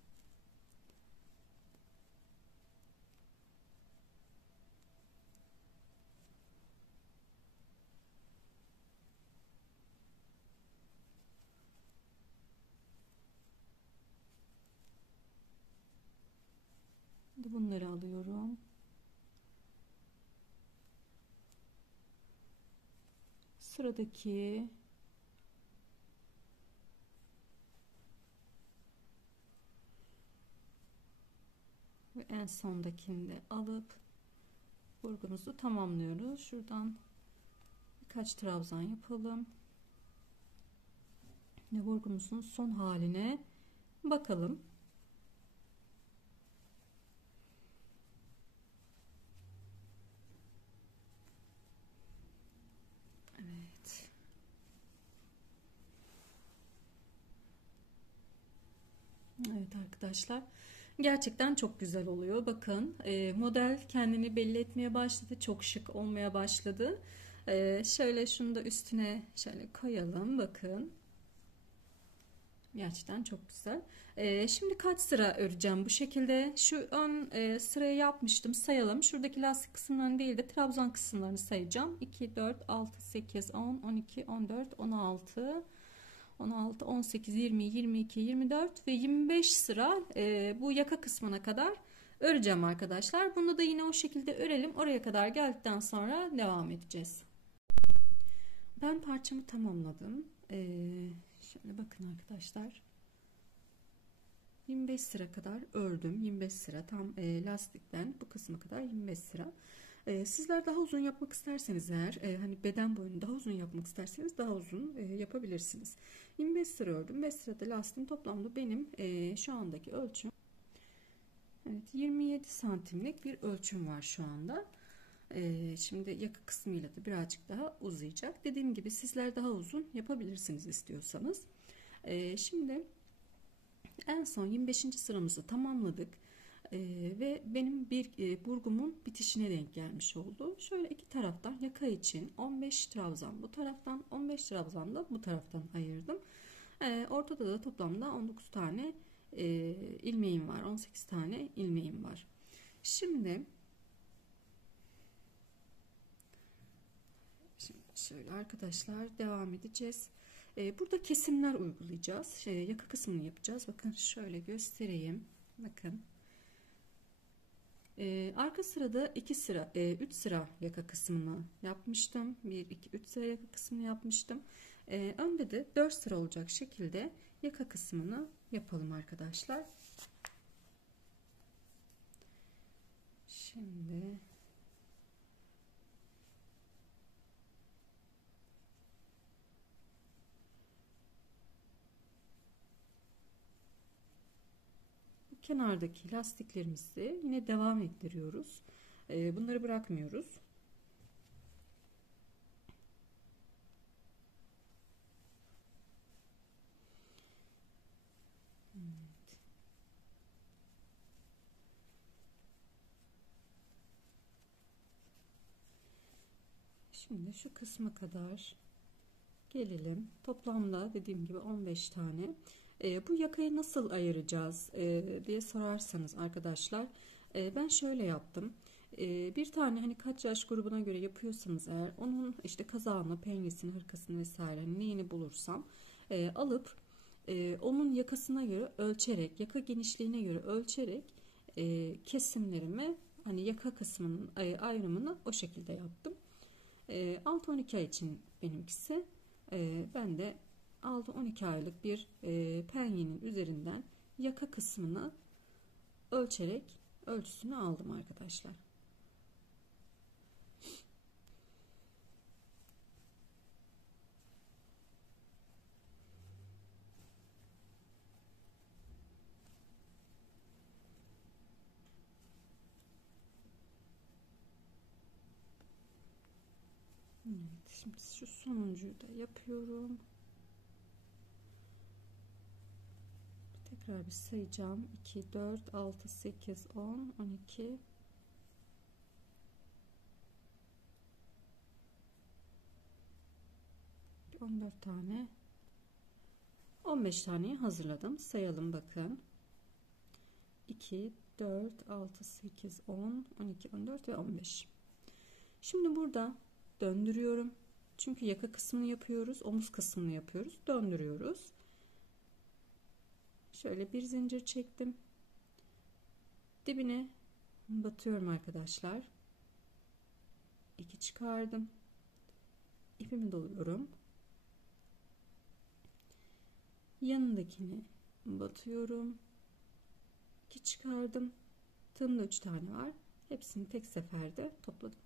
Bunları alıyorum. Sıradaki ve en sondakini de alıp burgumuzu tamamlıyoruz. Şuradan birkaç trabzan yapalım. Ve burgumuzun son haline bakalım. Evet. Evet arkadaşlar, gerçekten çok güzel oluyor. Bakın, model kendini belli etmeye başladı. Çok şık olmaya başladı. Şöyle şunu da üstüne şöyle koyalım. Bakın, gerçekten çok güzel. Şimdi kaç sıra öreceğim bu şekilde? Şu ön sırayı yapmıştım. Sayalım. Şuradaki lastik kısımlarını değil de trabzan kısımlarını sayacağım. 2, 4, 6, 8, 10, 12, 14, 16, 16, 18, 20, 22, 24 ve 25 sıra bu yaka kısmına kadar öreceğim arkadaşlar. Bunu da yine o şekilde örelim. Oraya kadar geldikten sonra devam edeceğiz. Ben parçamı tamamladım. Şimdi bakın arkadaşlar. 25 sıra kadar ördüm. 25 sıra tam lastikten bu kısma kadar 25 sıra. Sizler daha uzun yapmak isterseniz eğer hani beden boyunu daha uzun yapmak isterseniz daha uzun yapabilirsiniz. 25 sıra ördüm. 5 sırada lastiğim toplamda benim şu andaki ölçüm, evet, 27 santimlik bir ölçüm var şu anda. Şimdi yaka kısmıyla da birazcık daha uzayacak. Dediğim gibi sizler daha uzun yapabilirsiniz istiyorsanız. Şimdi en son 25. sıramızı tamamladık. Ve benim bir burgumun bitişine denk gelmiş oldu. Şöyle iki taraftan yaka için 15 trabzan bu taraftan, 15 trabzan da bu taraftan ayırdım. Ortada da toplamda 19 tane ilmeğim var. 18 tane ilmeğim var. Şimdi şöyle arkadaşlar devam edeceğiz. Burada kesimler uygulayacağız. Yaka kısmını yapacağız. Bakın şöyle göstereyim. Bakın. Arka sırada 2 sıra 3 sıra yaka kısmını yapmıştım. 1 2 3 sıra yaka kısmını yapmıştım. Önde de 4 sıra olacak şekilde yaka kısmını yapalım arkadaşlar. Şimdi kenardaki lastiklerimizi yine devam ettiriyoruz. Bunları bırakmıyoruz. Evet. Şimdi şu kısma kadar gelelim. Toplamda dediğim gibi 15 tane. Bu yakayı nasıl ayıracağız diye sorarsanız arkadaşlar, ben şöyle yaptım. Bir tane hani kaç yaş grubuna göre yapıyorsanız eğer onun işte kazağını, pengesini, hırkasını vesaire hani neyini bulursam alıp onun yakasına göre ölçerek, yaka genişliğine göre ölçerek kesimlerimi hani yaka kısmının ayrımını o şekilde yaptım. 6-12 ay için benimkisi. Ben de 6-12 aylık bir penyenin üzerinden yaka kısmını ölçerek ölçüsünü aldım arkadaşlar. Evet, şimdi şu sonuncuyu da yapıyorum. Tekrar bir sayacağım. 2, 4, 6, 8, 10, 12, 14 tane, 15 taneyi hazırladım. Sayalım bakın. 2, 4, 6, 8, 10, 12, 14 ve 15. Şimdi burada döndürüyorum. Çünkü yaka kısmını yapıyoruz, omuz kısmını yapıyoruz. Döndürüyoruz. Şöyle bir zincir çektim. Dibine batıyorum arkadaşlar. 2 çıkardım. İpimi doluyorum. Yanındakini batıyorum. 2 çıkardım. Tığımda 3 tane var. Hepsini tek seferde topladım.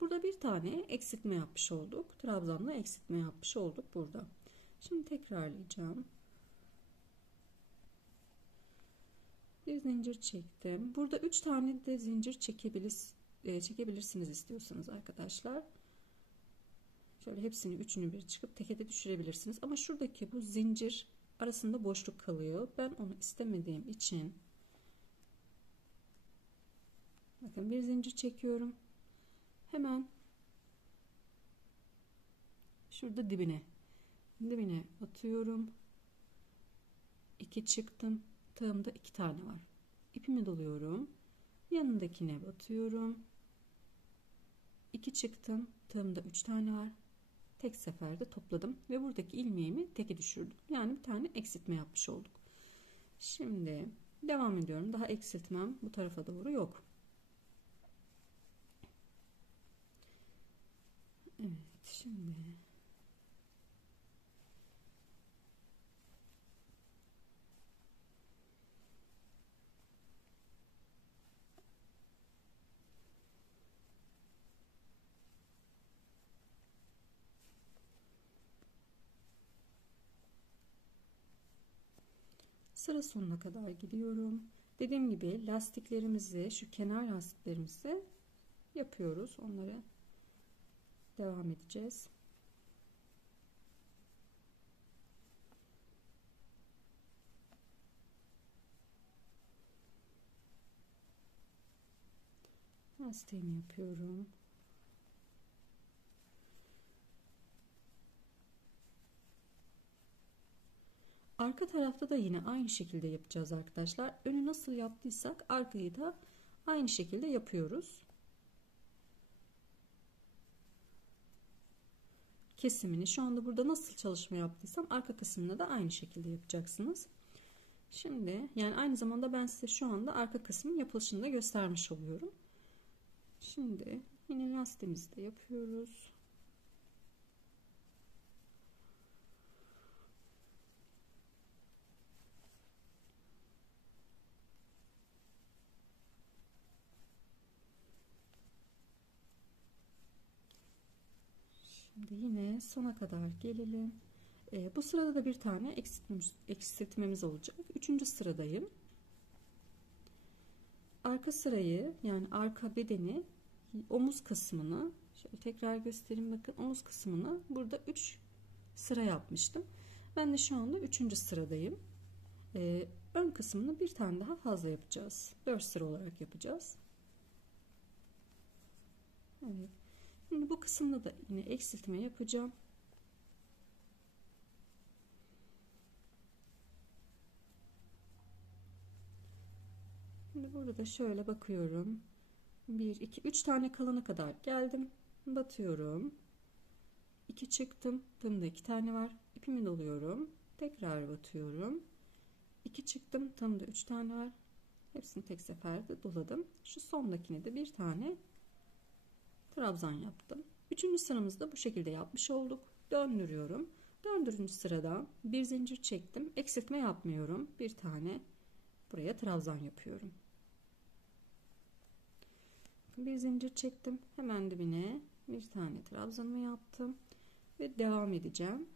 Burada bir tane eksiltme yapmış olduk. Trabzanla eksiltme yapmış olduk burada. Şimdi tekrarlayacağım. Bir zincir çektim. Burada 3 tane de zincir çekebilirsiniz istiyorsanız arkadaşlar. Şöyle hepsini üçünü bir çıkıp teke de düşürebilirsiniz. Ama şuradaki bu zincir arasında boşluk kalıyor. Ben onu istemediğim için bakın bir zincir çekiyorum. Hemen şurada dibine batıyorum. 2 çıktım. Tığımda 2 tane var. İpimi doluyorum. Yanındakine batıyorum. 2 çıktım. Tığımda 3 tane var. Tek seferde topladım ve buradaki ilmeğimi teke düşürdüm. Yani bir tane eksiltme yapmış olduk. Şimdi devam ediyorum. Daha eksiltmem bu tarafa doğru yok. Evet, şimdi sıra sonuna kadar gidiyorum. Dediğim gibi lastiklerimizi, şu kenar lastiklerimizi yapıyoruz. Onları devam edeceğiz. Lastiğimi yapıyorum. Arka tarafta da yine aynı şekilde yapacağız arkadaşlar. Önü nasıl yaptıysak arkayı da aynı şekilde yapıyoruz. Kesimini şu anda burada nasıl çalışma yaptıysam arka kısmında da aynı şekilde yapacaksınız. Şimdi yani aynı zamanda ben size şu anda arka kısmın yapılışını da göstermiş oluyorum. Şimdi yine lastiğimizi de yapıyoruz. Şimdi yine sona kadar gelelim. Bu sırada da bir tane eksiltmemiz olacak. 3. sıradayım. Arka sırayı yani arka bedeni, omuz kısmını şöyle tekrar göstereyim, bakın omuz kısmını burada 3 sıra yapmıştım. Ben de şu anda 3. sıradayım. Ön kısmını bir tane daha fazla yapacağız. 4 sıra olarak yapacağız. Evet. Şimdi bu kısımda da yine eksiltme yapacağım. Şimdi burada da şöyle bakıyorum. 1 2 3 tane kalana kadar geldim. Batıyorum. 2 çıktım. Tığımda 2 tane var. İpimi doluyorum. Tekrar batıyorum. 2 çıktım. Tığımda 3 tane var. Hepsini tek seferde doladım. Şu sondakine de bir tane trabzan yaptım. 3. sıramızda bu şekilde yapmış olduk. Döndürüyorum. 4. sırada bir zincir çektim. Eksiltme yapmıyorum. Bir tane buraya trabzan yapıyorum. Bir zincir çektim. Hemen dibine bir tane trabzanımı yaptım ve devam edeceğim.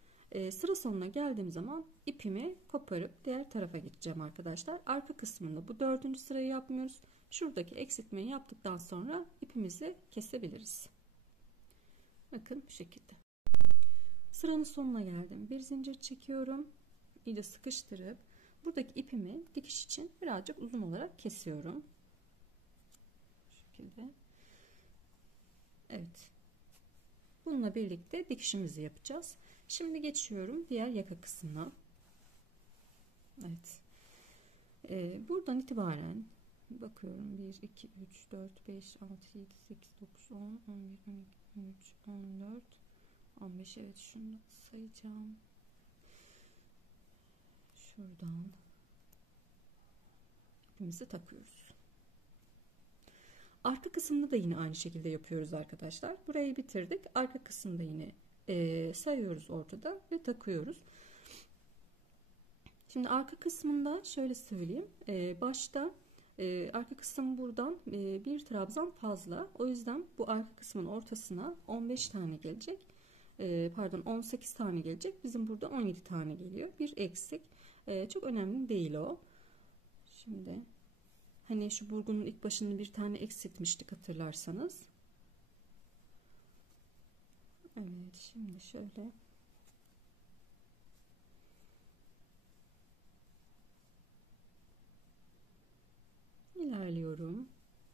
Sıra sonuna geldiğim zaman ipimi koparıp diğer tarafa geçeceğim arkadaşlar. Arka kısmında bu 4. sırayı yapmıyoruz. Şuradaki eksiltmeyi yaptıktan sonra ipimizi kesebiliriz. Bakın bu şekilde. Sıranın sonuna geldim. Bir zincir çekiyorum. İyice sıkıştırıp buradaki ipimi dikiş için birazcık uzun olarak kesiyorum. Bu şekilde. Evet. Bununla birlikte dikişimizi yapacağız. Şimdi geçiyorum diğer yaka kısmına. Evet. Buradan itibaren bakıyorum. 1, 2, 3, 4, 5, 6, 7, 8, 9, 10, 11, 12, 13, 14, 15. Evet, şunu sayacağım. Şuradan ipimizi takıyoruz. Arka kısmında da yine aynı şekilde yapıyoruz arkadaşlar. Burayı bitirdik. Arka kısımda yine sayıyoruz ortada ve takıyoruz. Şimdi arka kısmında şöyle söyleyeyim. Başta arka kısım buradan bir trabzan fazla. O yüzden bu arka kısmın ortasına 15 tane gelecek. Pardon, 18 tane gelecek. Bizim burada 17 tane geliyor. Bir eksik. Çok önemli değil o. Şimdi hani şu burgunun ilk başını bir tane eksiltmiştik hatırlarsanız. Evet, şimdi şöyle İlerliyorum.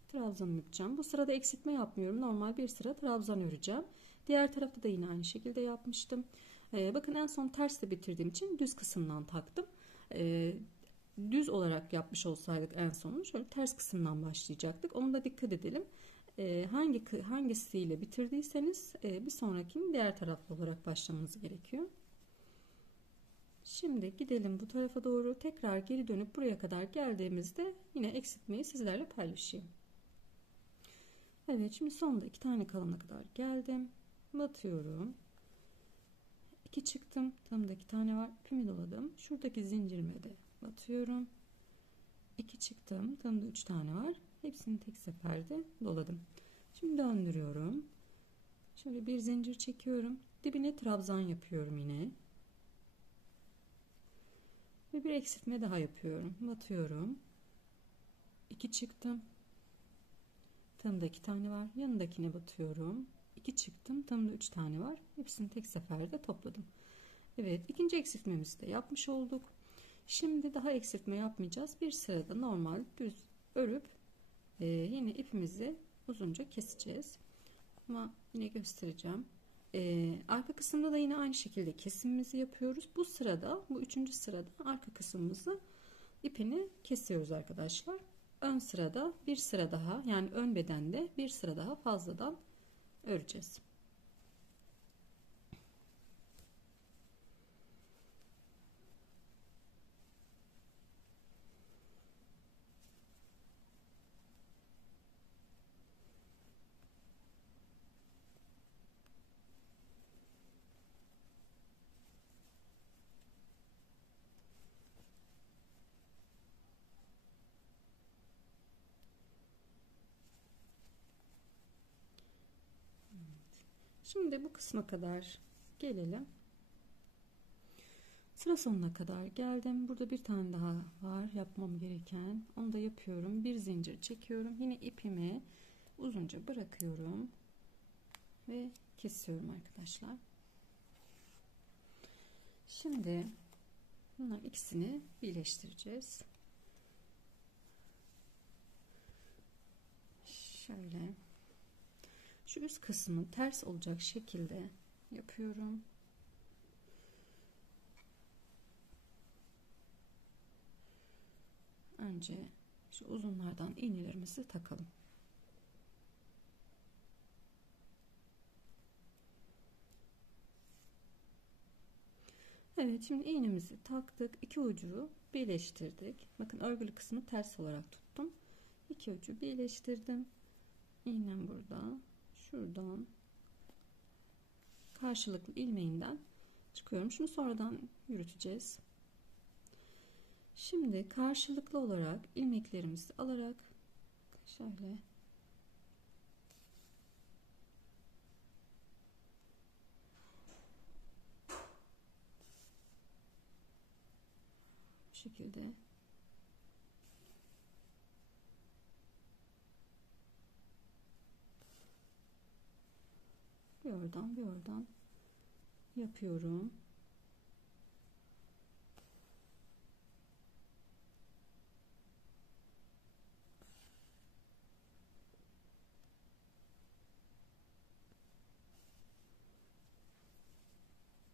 Trabzan yapacağım. Bu sırada eksiltme yapmıyorum. Normal bir sıra trabzan öreceğim. Diğer tarafta da yine aynı şekilde yapmıştım. Bakın en son tersle bitirdiğim için düz kısımdan taktım. Düz olarak yapmış olsaydık en sonunu şöyle ters kısımdan başlayacaktık. Onu da dikkat edelim. Hangisiyle bitirdiyseniz bir sonrakini diğer taraflı olarak başlamanız gerekiyor. Şimdi gidelim bu tarafa doğru. Tekrar geri dönüp buraya kadar geldiğimizde yine eksiltmeyi sizlerle paylaşayım. Evet, şimdi sonunda 2 tane kalana kadar geldim. Batıyorum. 2 çıktım. Tam da 2 tane var. İpimi doladım. Şuradaki zincirime de batıyorum. 2 çıktım. Tam da 3 tane var. Hepsini tek seferde doladım. Şimdi döndürüyorum. Şöyle bir zincir çekiyorum. Dibine trabzan yapıyorum yine. Ve bir eksiltme daha yapıyorum. Batıyorum. 2 çıktım. Tam da 2 tane var. Yanındakine batıyorum. 2 çıktım. Tam da 3 tane var. Hepsini tek seferde topladım. Evet, ikinci eksiltmemizi de yapmış olduk. Şimdi daha eksiltme yapmayacağız. Bir sırada normal düz örüp yine ipimizi uzunca keseceğiz. Ama yine göstereceğim. Arka kısımda da yine aynı şekilde kesimimizi yapıyoruz. Bu sırada, bu üçüncü sırada arka kısmımızı ipini kesiyoruz arkadaşlar. Ön sırada bir sıra daha, yani ön bedende bir sıra daha fazladan öreceğiz. Şimdi bu kısma kadar gelelim. Sıra sonuna kadar geldim. Burada bir tane daha var yapmam gereken. Onu da yapıyorum. Bir zincir çekiyorum. Yine ipimi uzunca bırakıyorum ve kesiyorum arkadaşlar. Şimdi bunların ikisini birleştireceğiz. Şöyle şu üst kısmı ters olacak şekilde yapıyorum. Önce şu uzunlardan iğnelerimizi takalım. Evet, şimdi iğnemizi taktık. İki ucu birleştirdik. Bakın örgülü kısmı ters olarak tuttum. İki ucu birleştirdim. İğnem burada. Şuradan karşılıklı ilmeğinden çıkıyorum. Şunu sonradan yürüteceğiz. Şimdi karşılıklı olarak ilmeklerimizi alarak şöyle bu şekilde bir oradan bir oradan yapıyorum.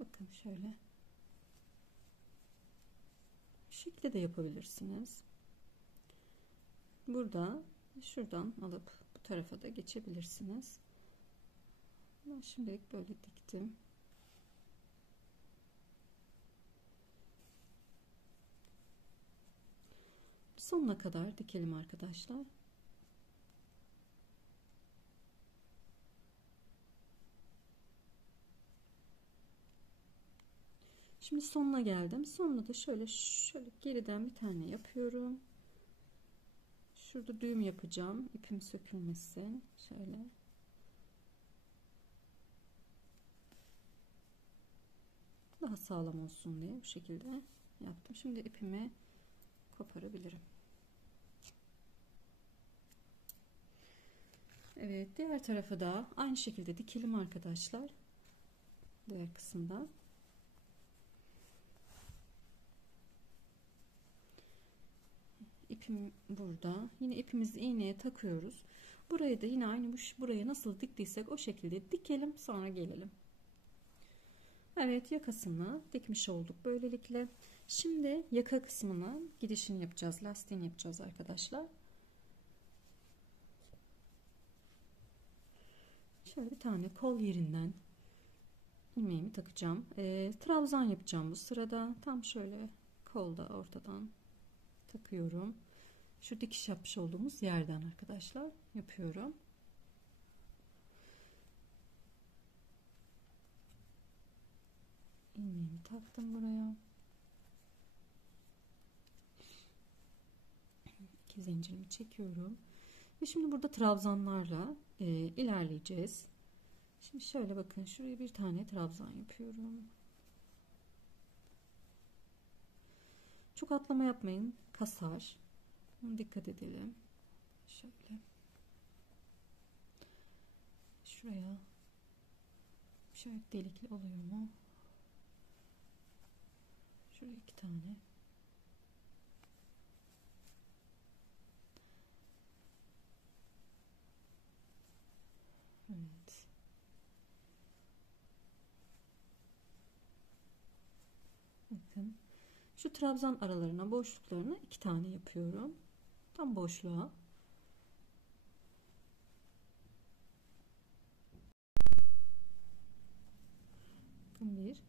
Bakın şöyle. Bu şekilde de yapabilirsiniz. Burada şuradan alıp bu tarafa da geçebilirsiniz. Ben şimdilik böyle diktim. Sonuna kadar dikelim arkadaşlar. Şimdi sonuna geldim. Sonuna da şöyle geriden bir tane yapıyorum. Şurada düğüm yapacağım. İpim sökülmesin. Şöyle. Daha sağlam olsun diye bu şekilde yaptım. Şimdi ipimi koparabilirim. Evet, diğer tarafı da aynı şekilde dikelim arkadaşlar. Diğer kısımda. ipim burada. Yine ipimizi iğneye takıyoruz. Burayı da yine aynı buraya nasıl diktiysek o şekilde dikelim, sonra gelelim. Evet, yakasını dikmiş olduk böylelikle. Şimdi yaka kısmına gidişini yapacağız. Lastiğini yapacağız arkadaşlar. Şöyle bir tane kol yerinden ilmeğimi takacağım. Trabzan yapacağım bu sırada. Tam şöyle kolda ortadan takıyorum. Şu dikiş yapmış olduğumuz yerden arkadaşlar yapıyorum. İlmeğimi taktım buraya. 2 zincirimi çekiyorum. Ve şimdi burada trabzanlarla ilerleyeceğiz. Şimdi şöyle bakın, şuraya bir tane trabzan yapıyorum. Çok atlama yapmayın, kasar. Dikkat edelim. Şöyle. Şuraya. Şöyle delikli oluyor mu? Şuraya 2 tane. Evet. Bakın. Şu trabzan aralarına, boşluklarına 2 tane yapıyorum. Tam boşluğa. Bakın 1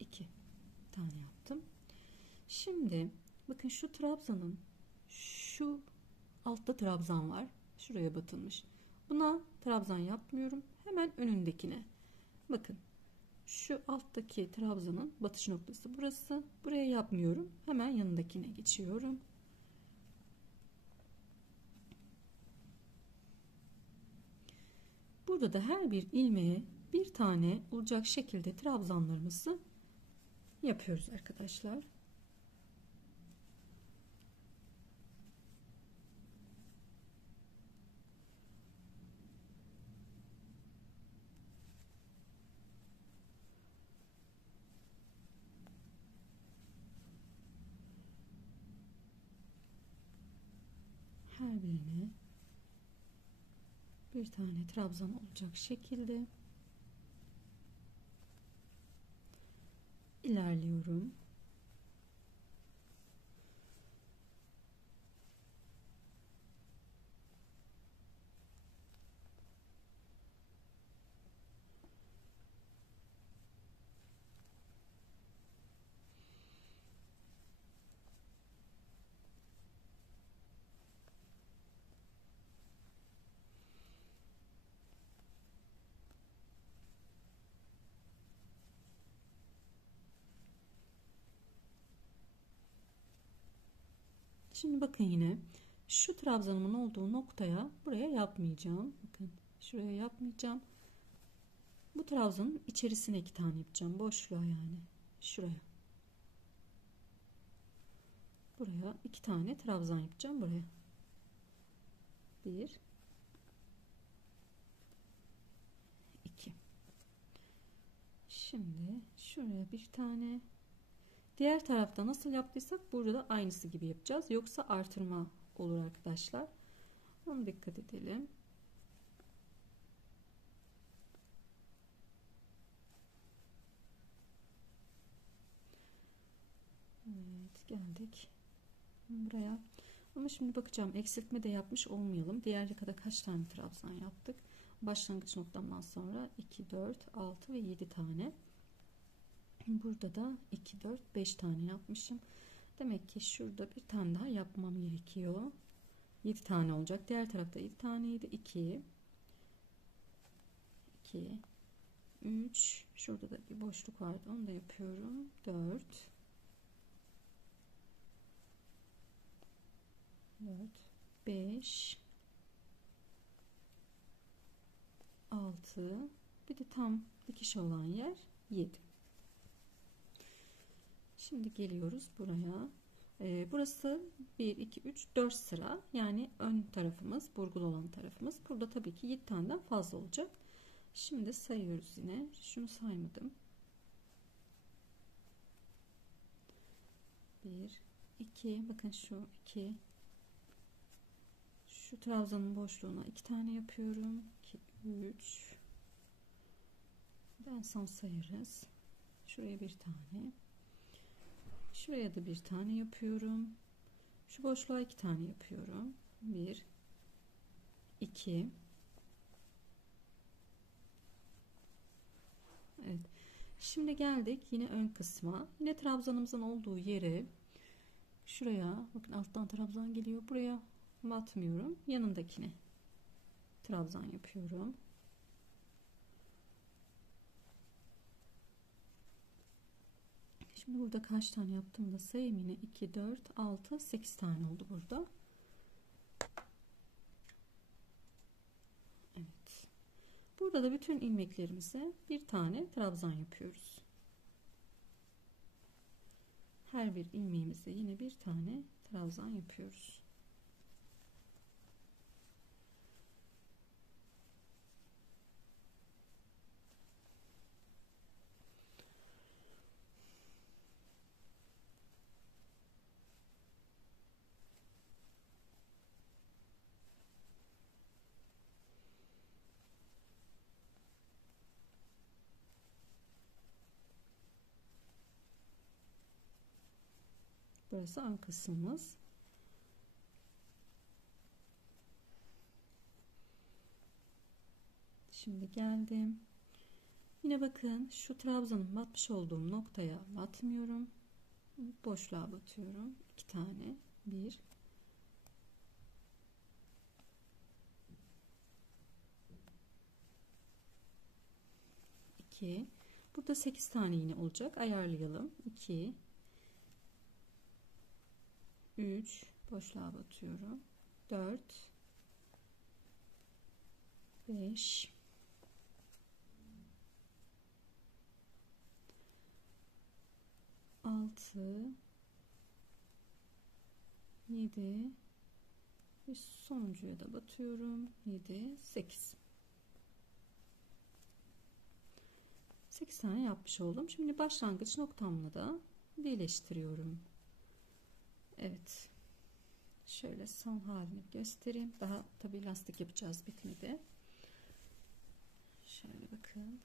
2 tane yaptım. Şimdi bakın şu trabzanın şu altta trabzan var. Şuraya batılmış. Buna trabzan yapmıyorum. Hemen önündekine. Bakın. Şu alttaki trabzanın batış noktası burası. Buraya yapmıyorum. Hemen yanındakine geçiyorum. Burada da her bir ilmeğe bir tane olacak şekilde trabzanlarımızı yapıyoruz arkadaşlar. Her birine bir tane trabzan olacak şekilde ilerliyorum. Şimdi bakın, yine şu trabzanımın olduğu noktaya buraya yapmayacağım. Bakın şuraya yapmayacağım. Bu trabzanın içerisine 2 tane yapacağım. Boşluğa yani. Şuraya. Buraya 2 tane trabzan yapacağım buraya. 1 2. Şimdi şuraya bir tane. Diğer tarafta nasıl yaptıysak burada da aynısı gibi yapacağız. Yoksa artırma olur arkadaşlar. Ona dikkat edelim. Evet, geldik buraya. Ama şimdi bakacağım, eksiltme de yapmış olmayalım. Diğer yakada kaç tane trabzan yaptık? Başlangıç noktamdan sonra 2, 4, 6 ve 7 tane. Burada da 2, 4, 5 tane yapmışım. Demek ki şurada bir tane daha yapmam gerekiyor. 7 tane olacak. Diğer tarafta 7 taneydi. 2 2 3. Şurada da bir boşluk vardı. Onu da yapıyorum. 4 5 6. Bir de tam dikiş olan yer 7. Şimdi geliyoruz buraya. Burası 1 2 3 4 sıra, yani ön tarafımız, burgulu olan tarafımız. Burada tabii ki 7 taneden fazla olacak. Şimdi sayıyoruz yine. Şunu saymadım. 1 2, bakın şu 2, şu trabzanın boşluğuna 2 tane yapıyorum. 2, 3, en son sayarız. Şuraya bir tane, şuraya da bir tane yapıyorum. Şu boşluğa 2 tane yapıyorum. 1, 2. Evet. Şimdi geldik yine ön kısma. Yine trabzanımızın olduğu yere, şuraya bakın, alttan trabzan geliyor. Buraya batmıyorum. Yanındakine trabzan yapıyorum. Şimdi burada kaç tane yaptım da sayayım yine. 2, 4, 6, 8 tane oldu burada. Evet. Burada da bütün ilmeklerimize bir tane trabzan yapıyoruz. Her bir ilmeğimize yine bir tane trabzan yapıyoruz. Burası ön kısmımız. Şimdi geldim. Yine bakın şu trabzanın batmış olduğum noktaya batmıyorum. Boşluğa batıyorum. 2 tane. 1, 2. Burada 8 tane iğne olacak. Ayarlayalım. 2, 3, boşluğa batıyorum. 4, 5, 6, 7 ve sonuncuya da batıyorum. 7, 8. 8 tane yapmış oldum. Şimdi başlangıç noktamla da birleştiriyorum. Evet. Şöyle son halini göstereyim. Daha tabii lastik yapacağız, bitmedi. Şöyle bakın.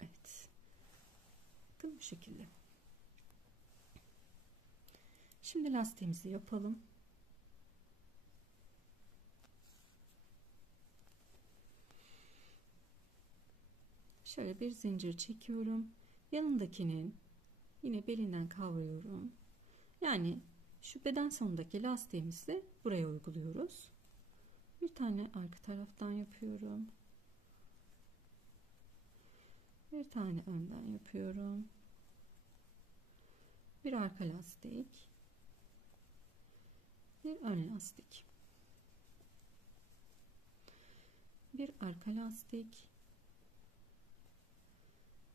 Evet. Bakın bu şekilde. Şimdi lastiğimizi yapalım. Şöyle bir zincir çekiyorum. Yanındakinin yine belinden kavruyorum. Yani şu beden sonundaki lastiğimizi buraya uyguluyoruz. Bir tane arka taraftan yapıyorum. Bir tane önden yapıyorum. Bir arka lastik. Bir ön lastik. Bir arka lastik.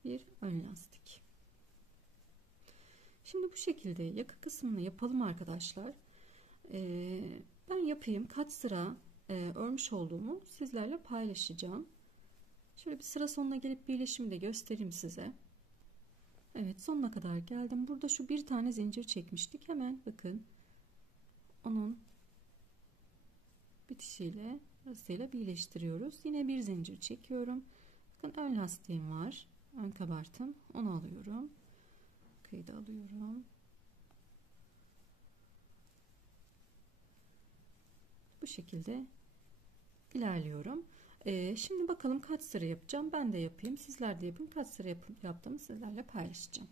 Bir ön lastik. Şimdi bu şekilde yaka kısmını yapalım arkadaşlar. Ben yapayım. Kaç sıra örmüş olduğumu sizlerle paylaşacağım. Şöyle bir sıra sonuna gelip birleşimi de göstereyim size. Evet, sonuna kadar geldim. Burada şu bir tane zincir çekmiştik. Hemen bakın. Onun bitişiyle arasıyla birleştiriyoruz. Yine bir zincir çekiyorum. Bakın ön lastiğim var. Ön kabartım. Onu alıyorum. Arkayı da alıyorum. Bu şekilde ilerliyorum. Şimdi bakalım kaç sıra yapacağım. Ben de yapayım. Sizler de yapın. Kaç sıra yaptığımı sizlerle paylaşacağım.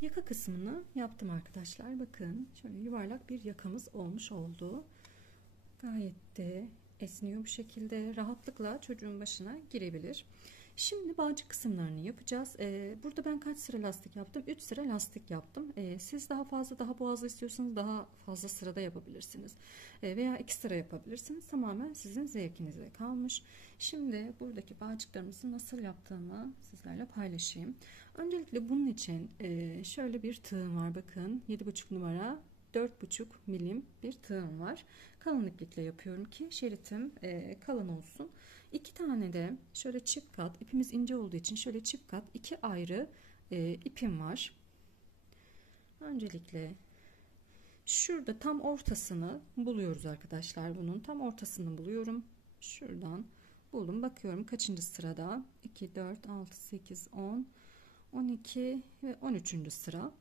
Yaka kısmını yaptım arkadaşlar. Bakın şöyle yuvarlak bir yakamız olmuş oldu. Gayet de esniyor bu şekilde. Rahatlıkla çocuğun başına girebilir. Şimdi bağcık kısımlarını yapacağız. Burada ben kaç sıra lastik yaptım? 3 sıra lastik yaptım. Siz daha fazla, daha boğazlı istiyorsanız daha fazla sırada yapabilirsiniz. Veya 2 sıra yapabilirsiniz. Tamamen sizin zevkinize kalmış. Şimdi buradaki bağcıklarımızı nasıl yaptığımı sizlerle paylaşayım. Öncelikle bunun için şöyle bir tığım var. Bakın 7,5 numara 4,5 milim bir tığım var. Kalın iplikle yapıyorum ki şeritim kalın olsun. 2 tane de şöyle çift kat, ipimiz ince olduğu için şöyle çift kat 2 ayrı ipim var. Öncelikle şurada tam ortasını buluyoruz arkadaşlar. Bunun tam ortasını buluyorum. Şuradan buldum. Bakıyorum kaçıncı sırada? 2, 4, 6, 8, 10, 12 ve 13. sıra.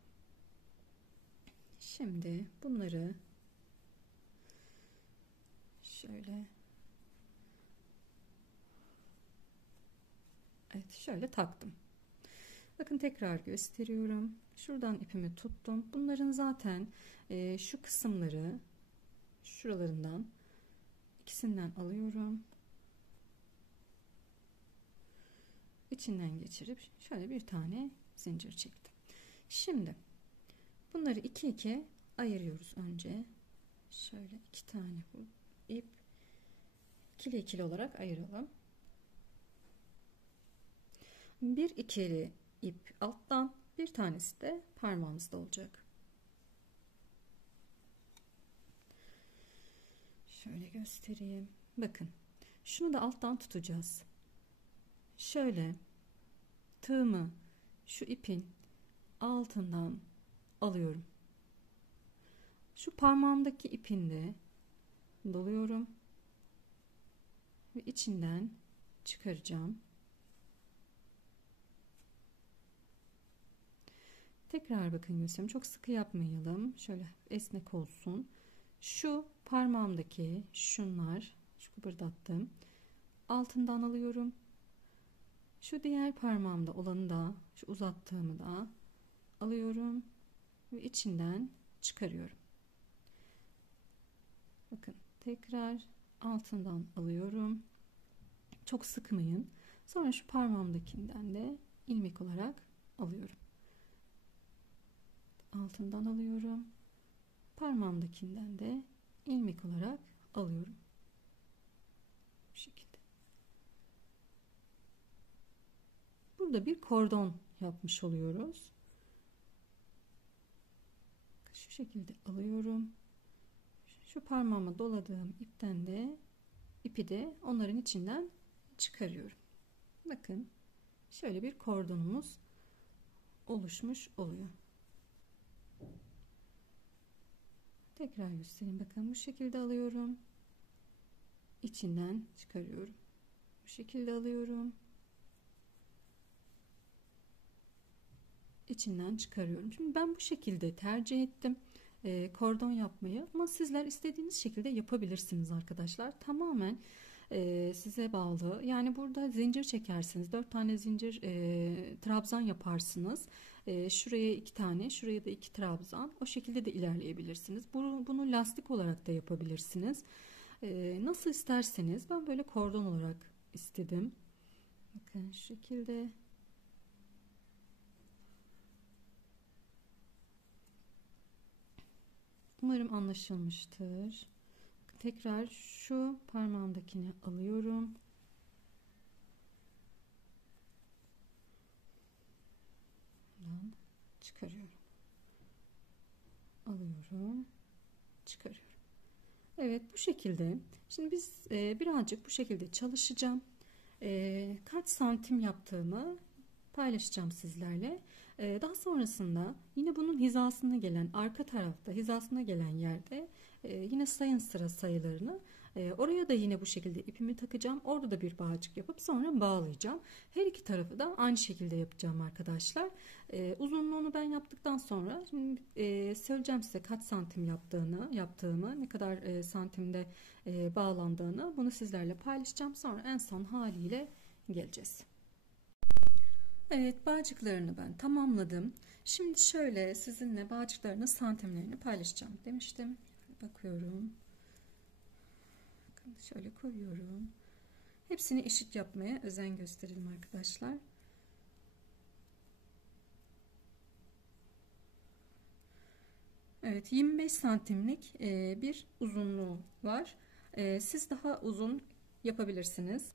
Şimdi bunları şöyle, evet, şöyle taktım. Bakın tekrar gösteriyorum. Şuradan ipimi tuttum. Bunların zaten şu kısımları şuralarından ikisinden alıyorum. İçinden geçirip şöyle bir tane zincir çektim. Şimdi bunları 2 2 ayırıyoruz önce. Şöyle 2 tane bu ip ikili ikili olarak ayıralım. Bir ikili ip alttan, bir tanesi de parmağımızda olacak. Şöyle göstereyim. Bakın. Şunu da alttan tutacağız. Şöyle tığımı şu ipin altından alıyorum. Şu parmağımdaki ipin de doluyorum ve içinden çıkaracağım. Tekrar bakın göstereyim. Çok sıkı yapmayalım. Şöyle esnek olsun. Şu parmağımdaki şunlar, şu kıpırdattım. Altından alıyorum. Şu diğer parmağımda olanı da, şu uzattığımı da alıyorum ve içinden çıkarıyorum. Bakın tekrar altından alıyorum. Çok sıkmayın. Sonra şu parmağımdakinden de ilmek olarak alıyorum. Altından alıyorum. Parmağımdakinden de ilmek olarak alıyorum. Bu şekilde. Burada bir kordon yapmış oluyoruz. Şu şekilde alıyorum. Şu parmağıma doladığım ipten de ipi de onların içinden çıkarıyorum. Bakın şöyle bir kordonumuz oluşmuş oluyor. Tekrar göstereyim. Bakın bu şekilde alıyorum. İçinden çıkarıyorum. Bu şekilde alıyorum. İçinden çıkarıyorum. Şimdi ben bu şekilde tercih ettim kordon yapmayı, ama sizler istediğiniz şekilde yapabilirsiniz arkadaşlar. Tamamen size bağlı. Yani burada zincir çekersiniz. 4 tane zincir trabzan yaparsınız. Şuraya 2 tane, şuraya da 2 trabzan. O şekilde de ilerleyebilirsiniz. Bunu lastik olarak da yapabilirsiniz. Nasıl isterseniz, ben böyle kordon olarak istedim. Bakın şu şekilde. Umarım anlaşılmıştır. Tekrar şu parmağımdakini alıyorum. Buradan çıkarıyorum. Alıyorum. Çıkarıyorum. Evet, bu şekilde. Şimdi biz birazcık bu şekilde çalışacağım. Kaç santim yaptığımı paylaşacağım sizlerle. Daha sonrasında yine bunun hizasına gelen, arka tarafta hizasına gelen yerde yine sayın sıra sayılarını. Oraya da yine bu şekilde ipimi takacağım. Orada da bir bağcık yapıp sonra bağlayacağım. Her iki tarafı da aynı şekilde yapacağım arkadaşlar. Uzunluğunu ben yaptıktan sonra şimdi söyleyeceğim size kaç santim yaptığımı, ne kadar santimde bağlandığını, bunu sizlerle paylaşacağım. Sonra en son haliyle geleceğiz. Evet, bağcıklarını ben tamamladım. Şimdi şöyle sizinle bağcıklarının santimlerini paylaşacağım demiştim. Bakıyorum. Bakın şöyle koyuyorum. Hepsini eşit yapmaya özen gösterelim arkadaşlar. Evet, 25 santimlik bir uzunluğu var. Siz daha uzun yapabilirsiniz.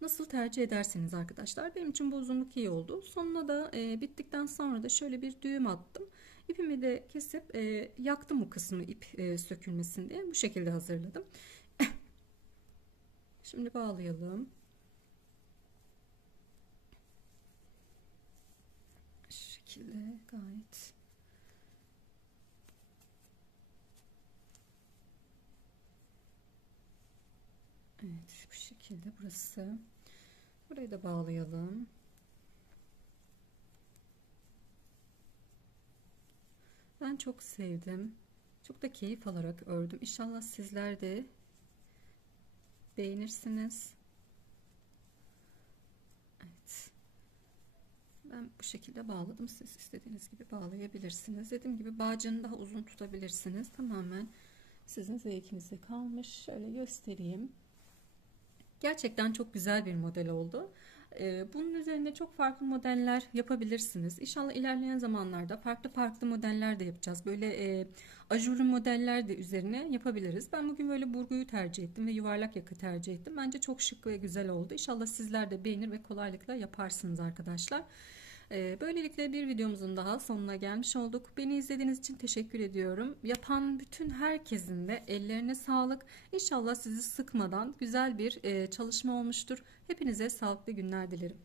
Nasıl tercih ederseniz arkadaşlar. Benim için bu uzunluk iyi oldu. Sonuna da bittikten sonra da şöyle bir düğüm attım. İpimi de kesip yaktım bu kısmı ip sökülmesin diye. Bu şekilde hazırladım. Şimdi bağlayalım. Şu şekilde gayet. Evet, bu şekilde burası. Burayı da bağlayalım. Ben çok sevdim. Çok da keyif alarak ördüm. İnşallah sizler de beğenirsiniz. Evet. Ben bu şekilde bağladım. Siz istediğiniz gibi bağlayabilirsiniz. Dediğim gibi bağcığını daha uzun tutabilirsiniz. Tamamen sizin zevkinize kalmış. Şöyle göstereyim. Gerçekten çok güzel bir model oldu. Bunun üzerine çok farklı modeller yapabilirsiniz. İnşallah ilerleyen zamanlarda farklı farklı modeller de yapacağız. Böyle ajurlu modeller de üzerine yapabiliriz. Ben bugün böyle burguyu tercih ettim ve yuvarlak yaka tercih ettim. Bence çok şık ve güzel oldu. İnşallah sizler de beğenir ve kolaylıkla yaparsınız arkadaşlar. Böylelikle bir videomuzun daha sonuna gelmiş olduk. Beni izlediğiniz için teşekkür ediyorum. Yapan bütün herkesin de ellerine sağlık. İnşallah sizi sıkmadan güzel bir çalışma olmuştur. Hepinize sağlıklı günler dilerim.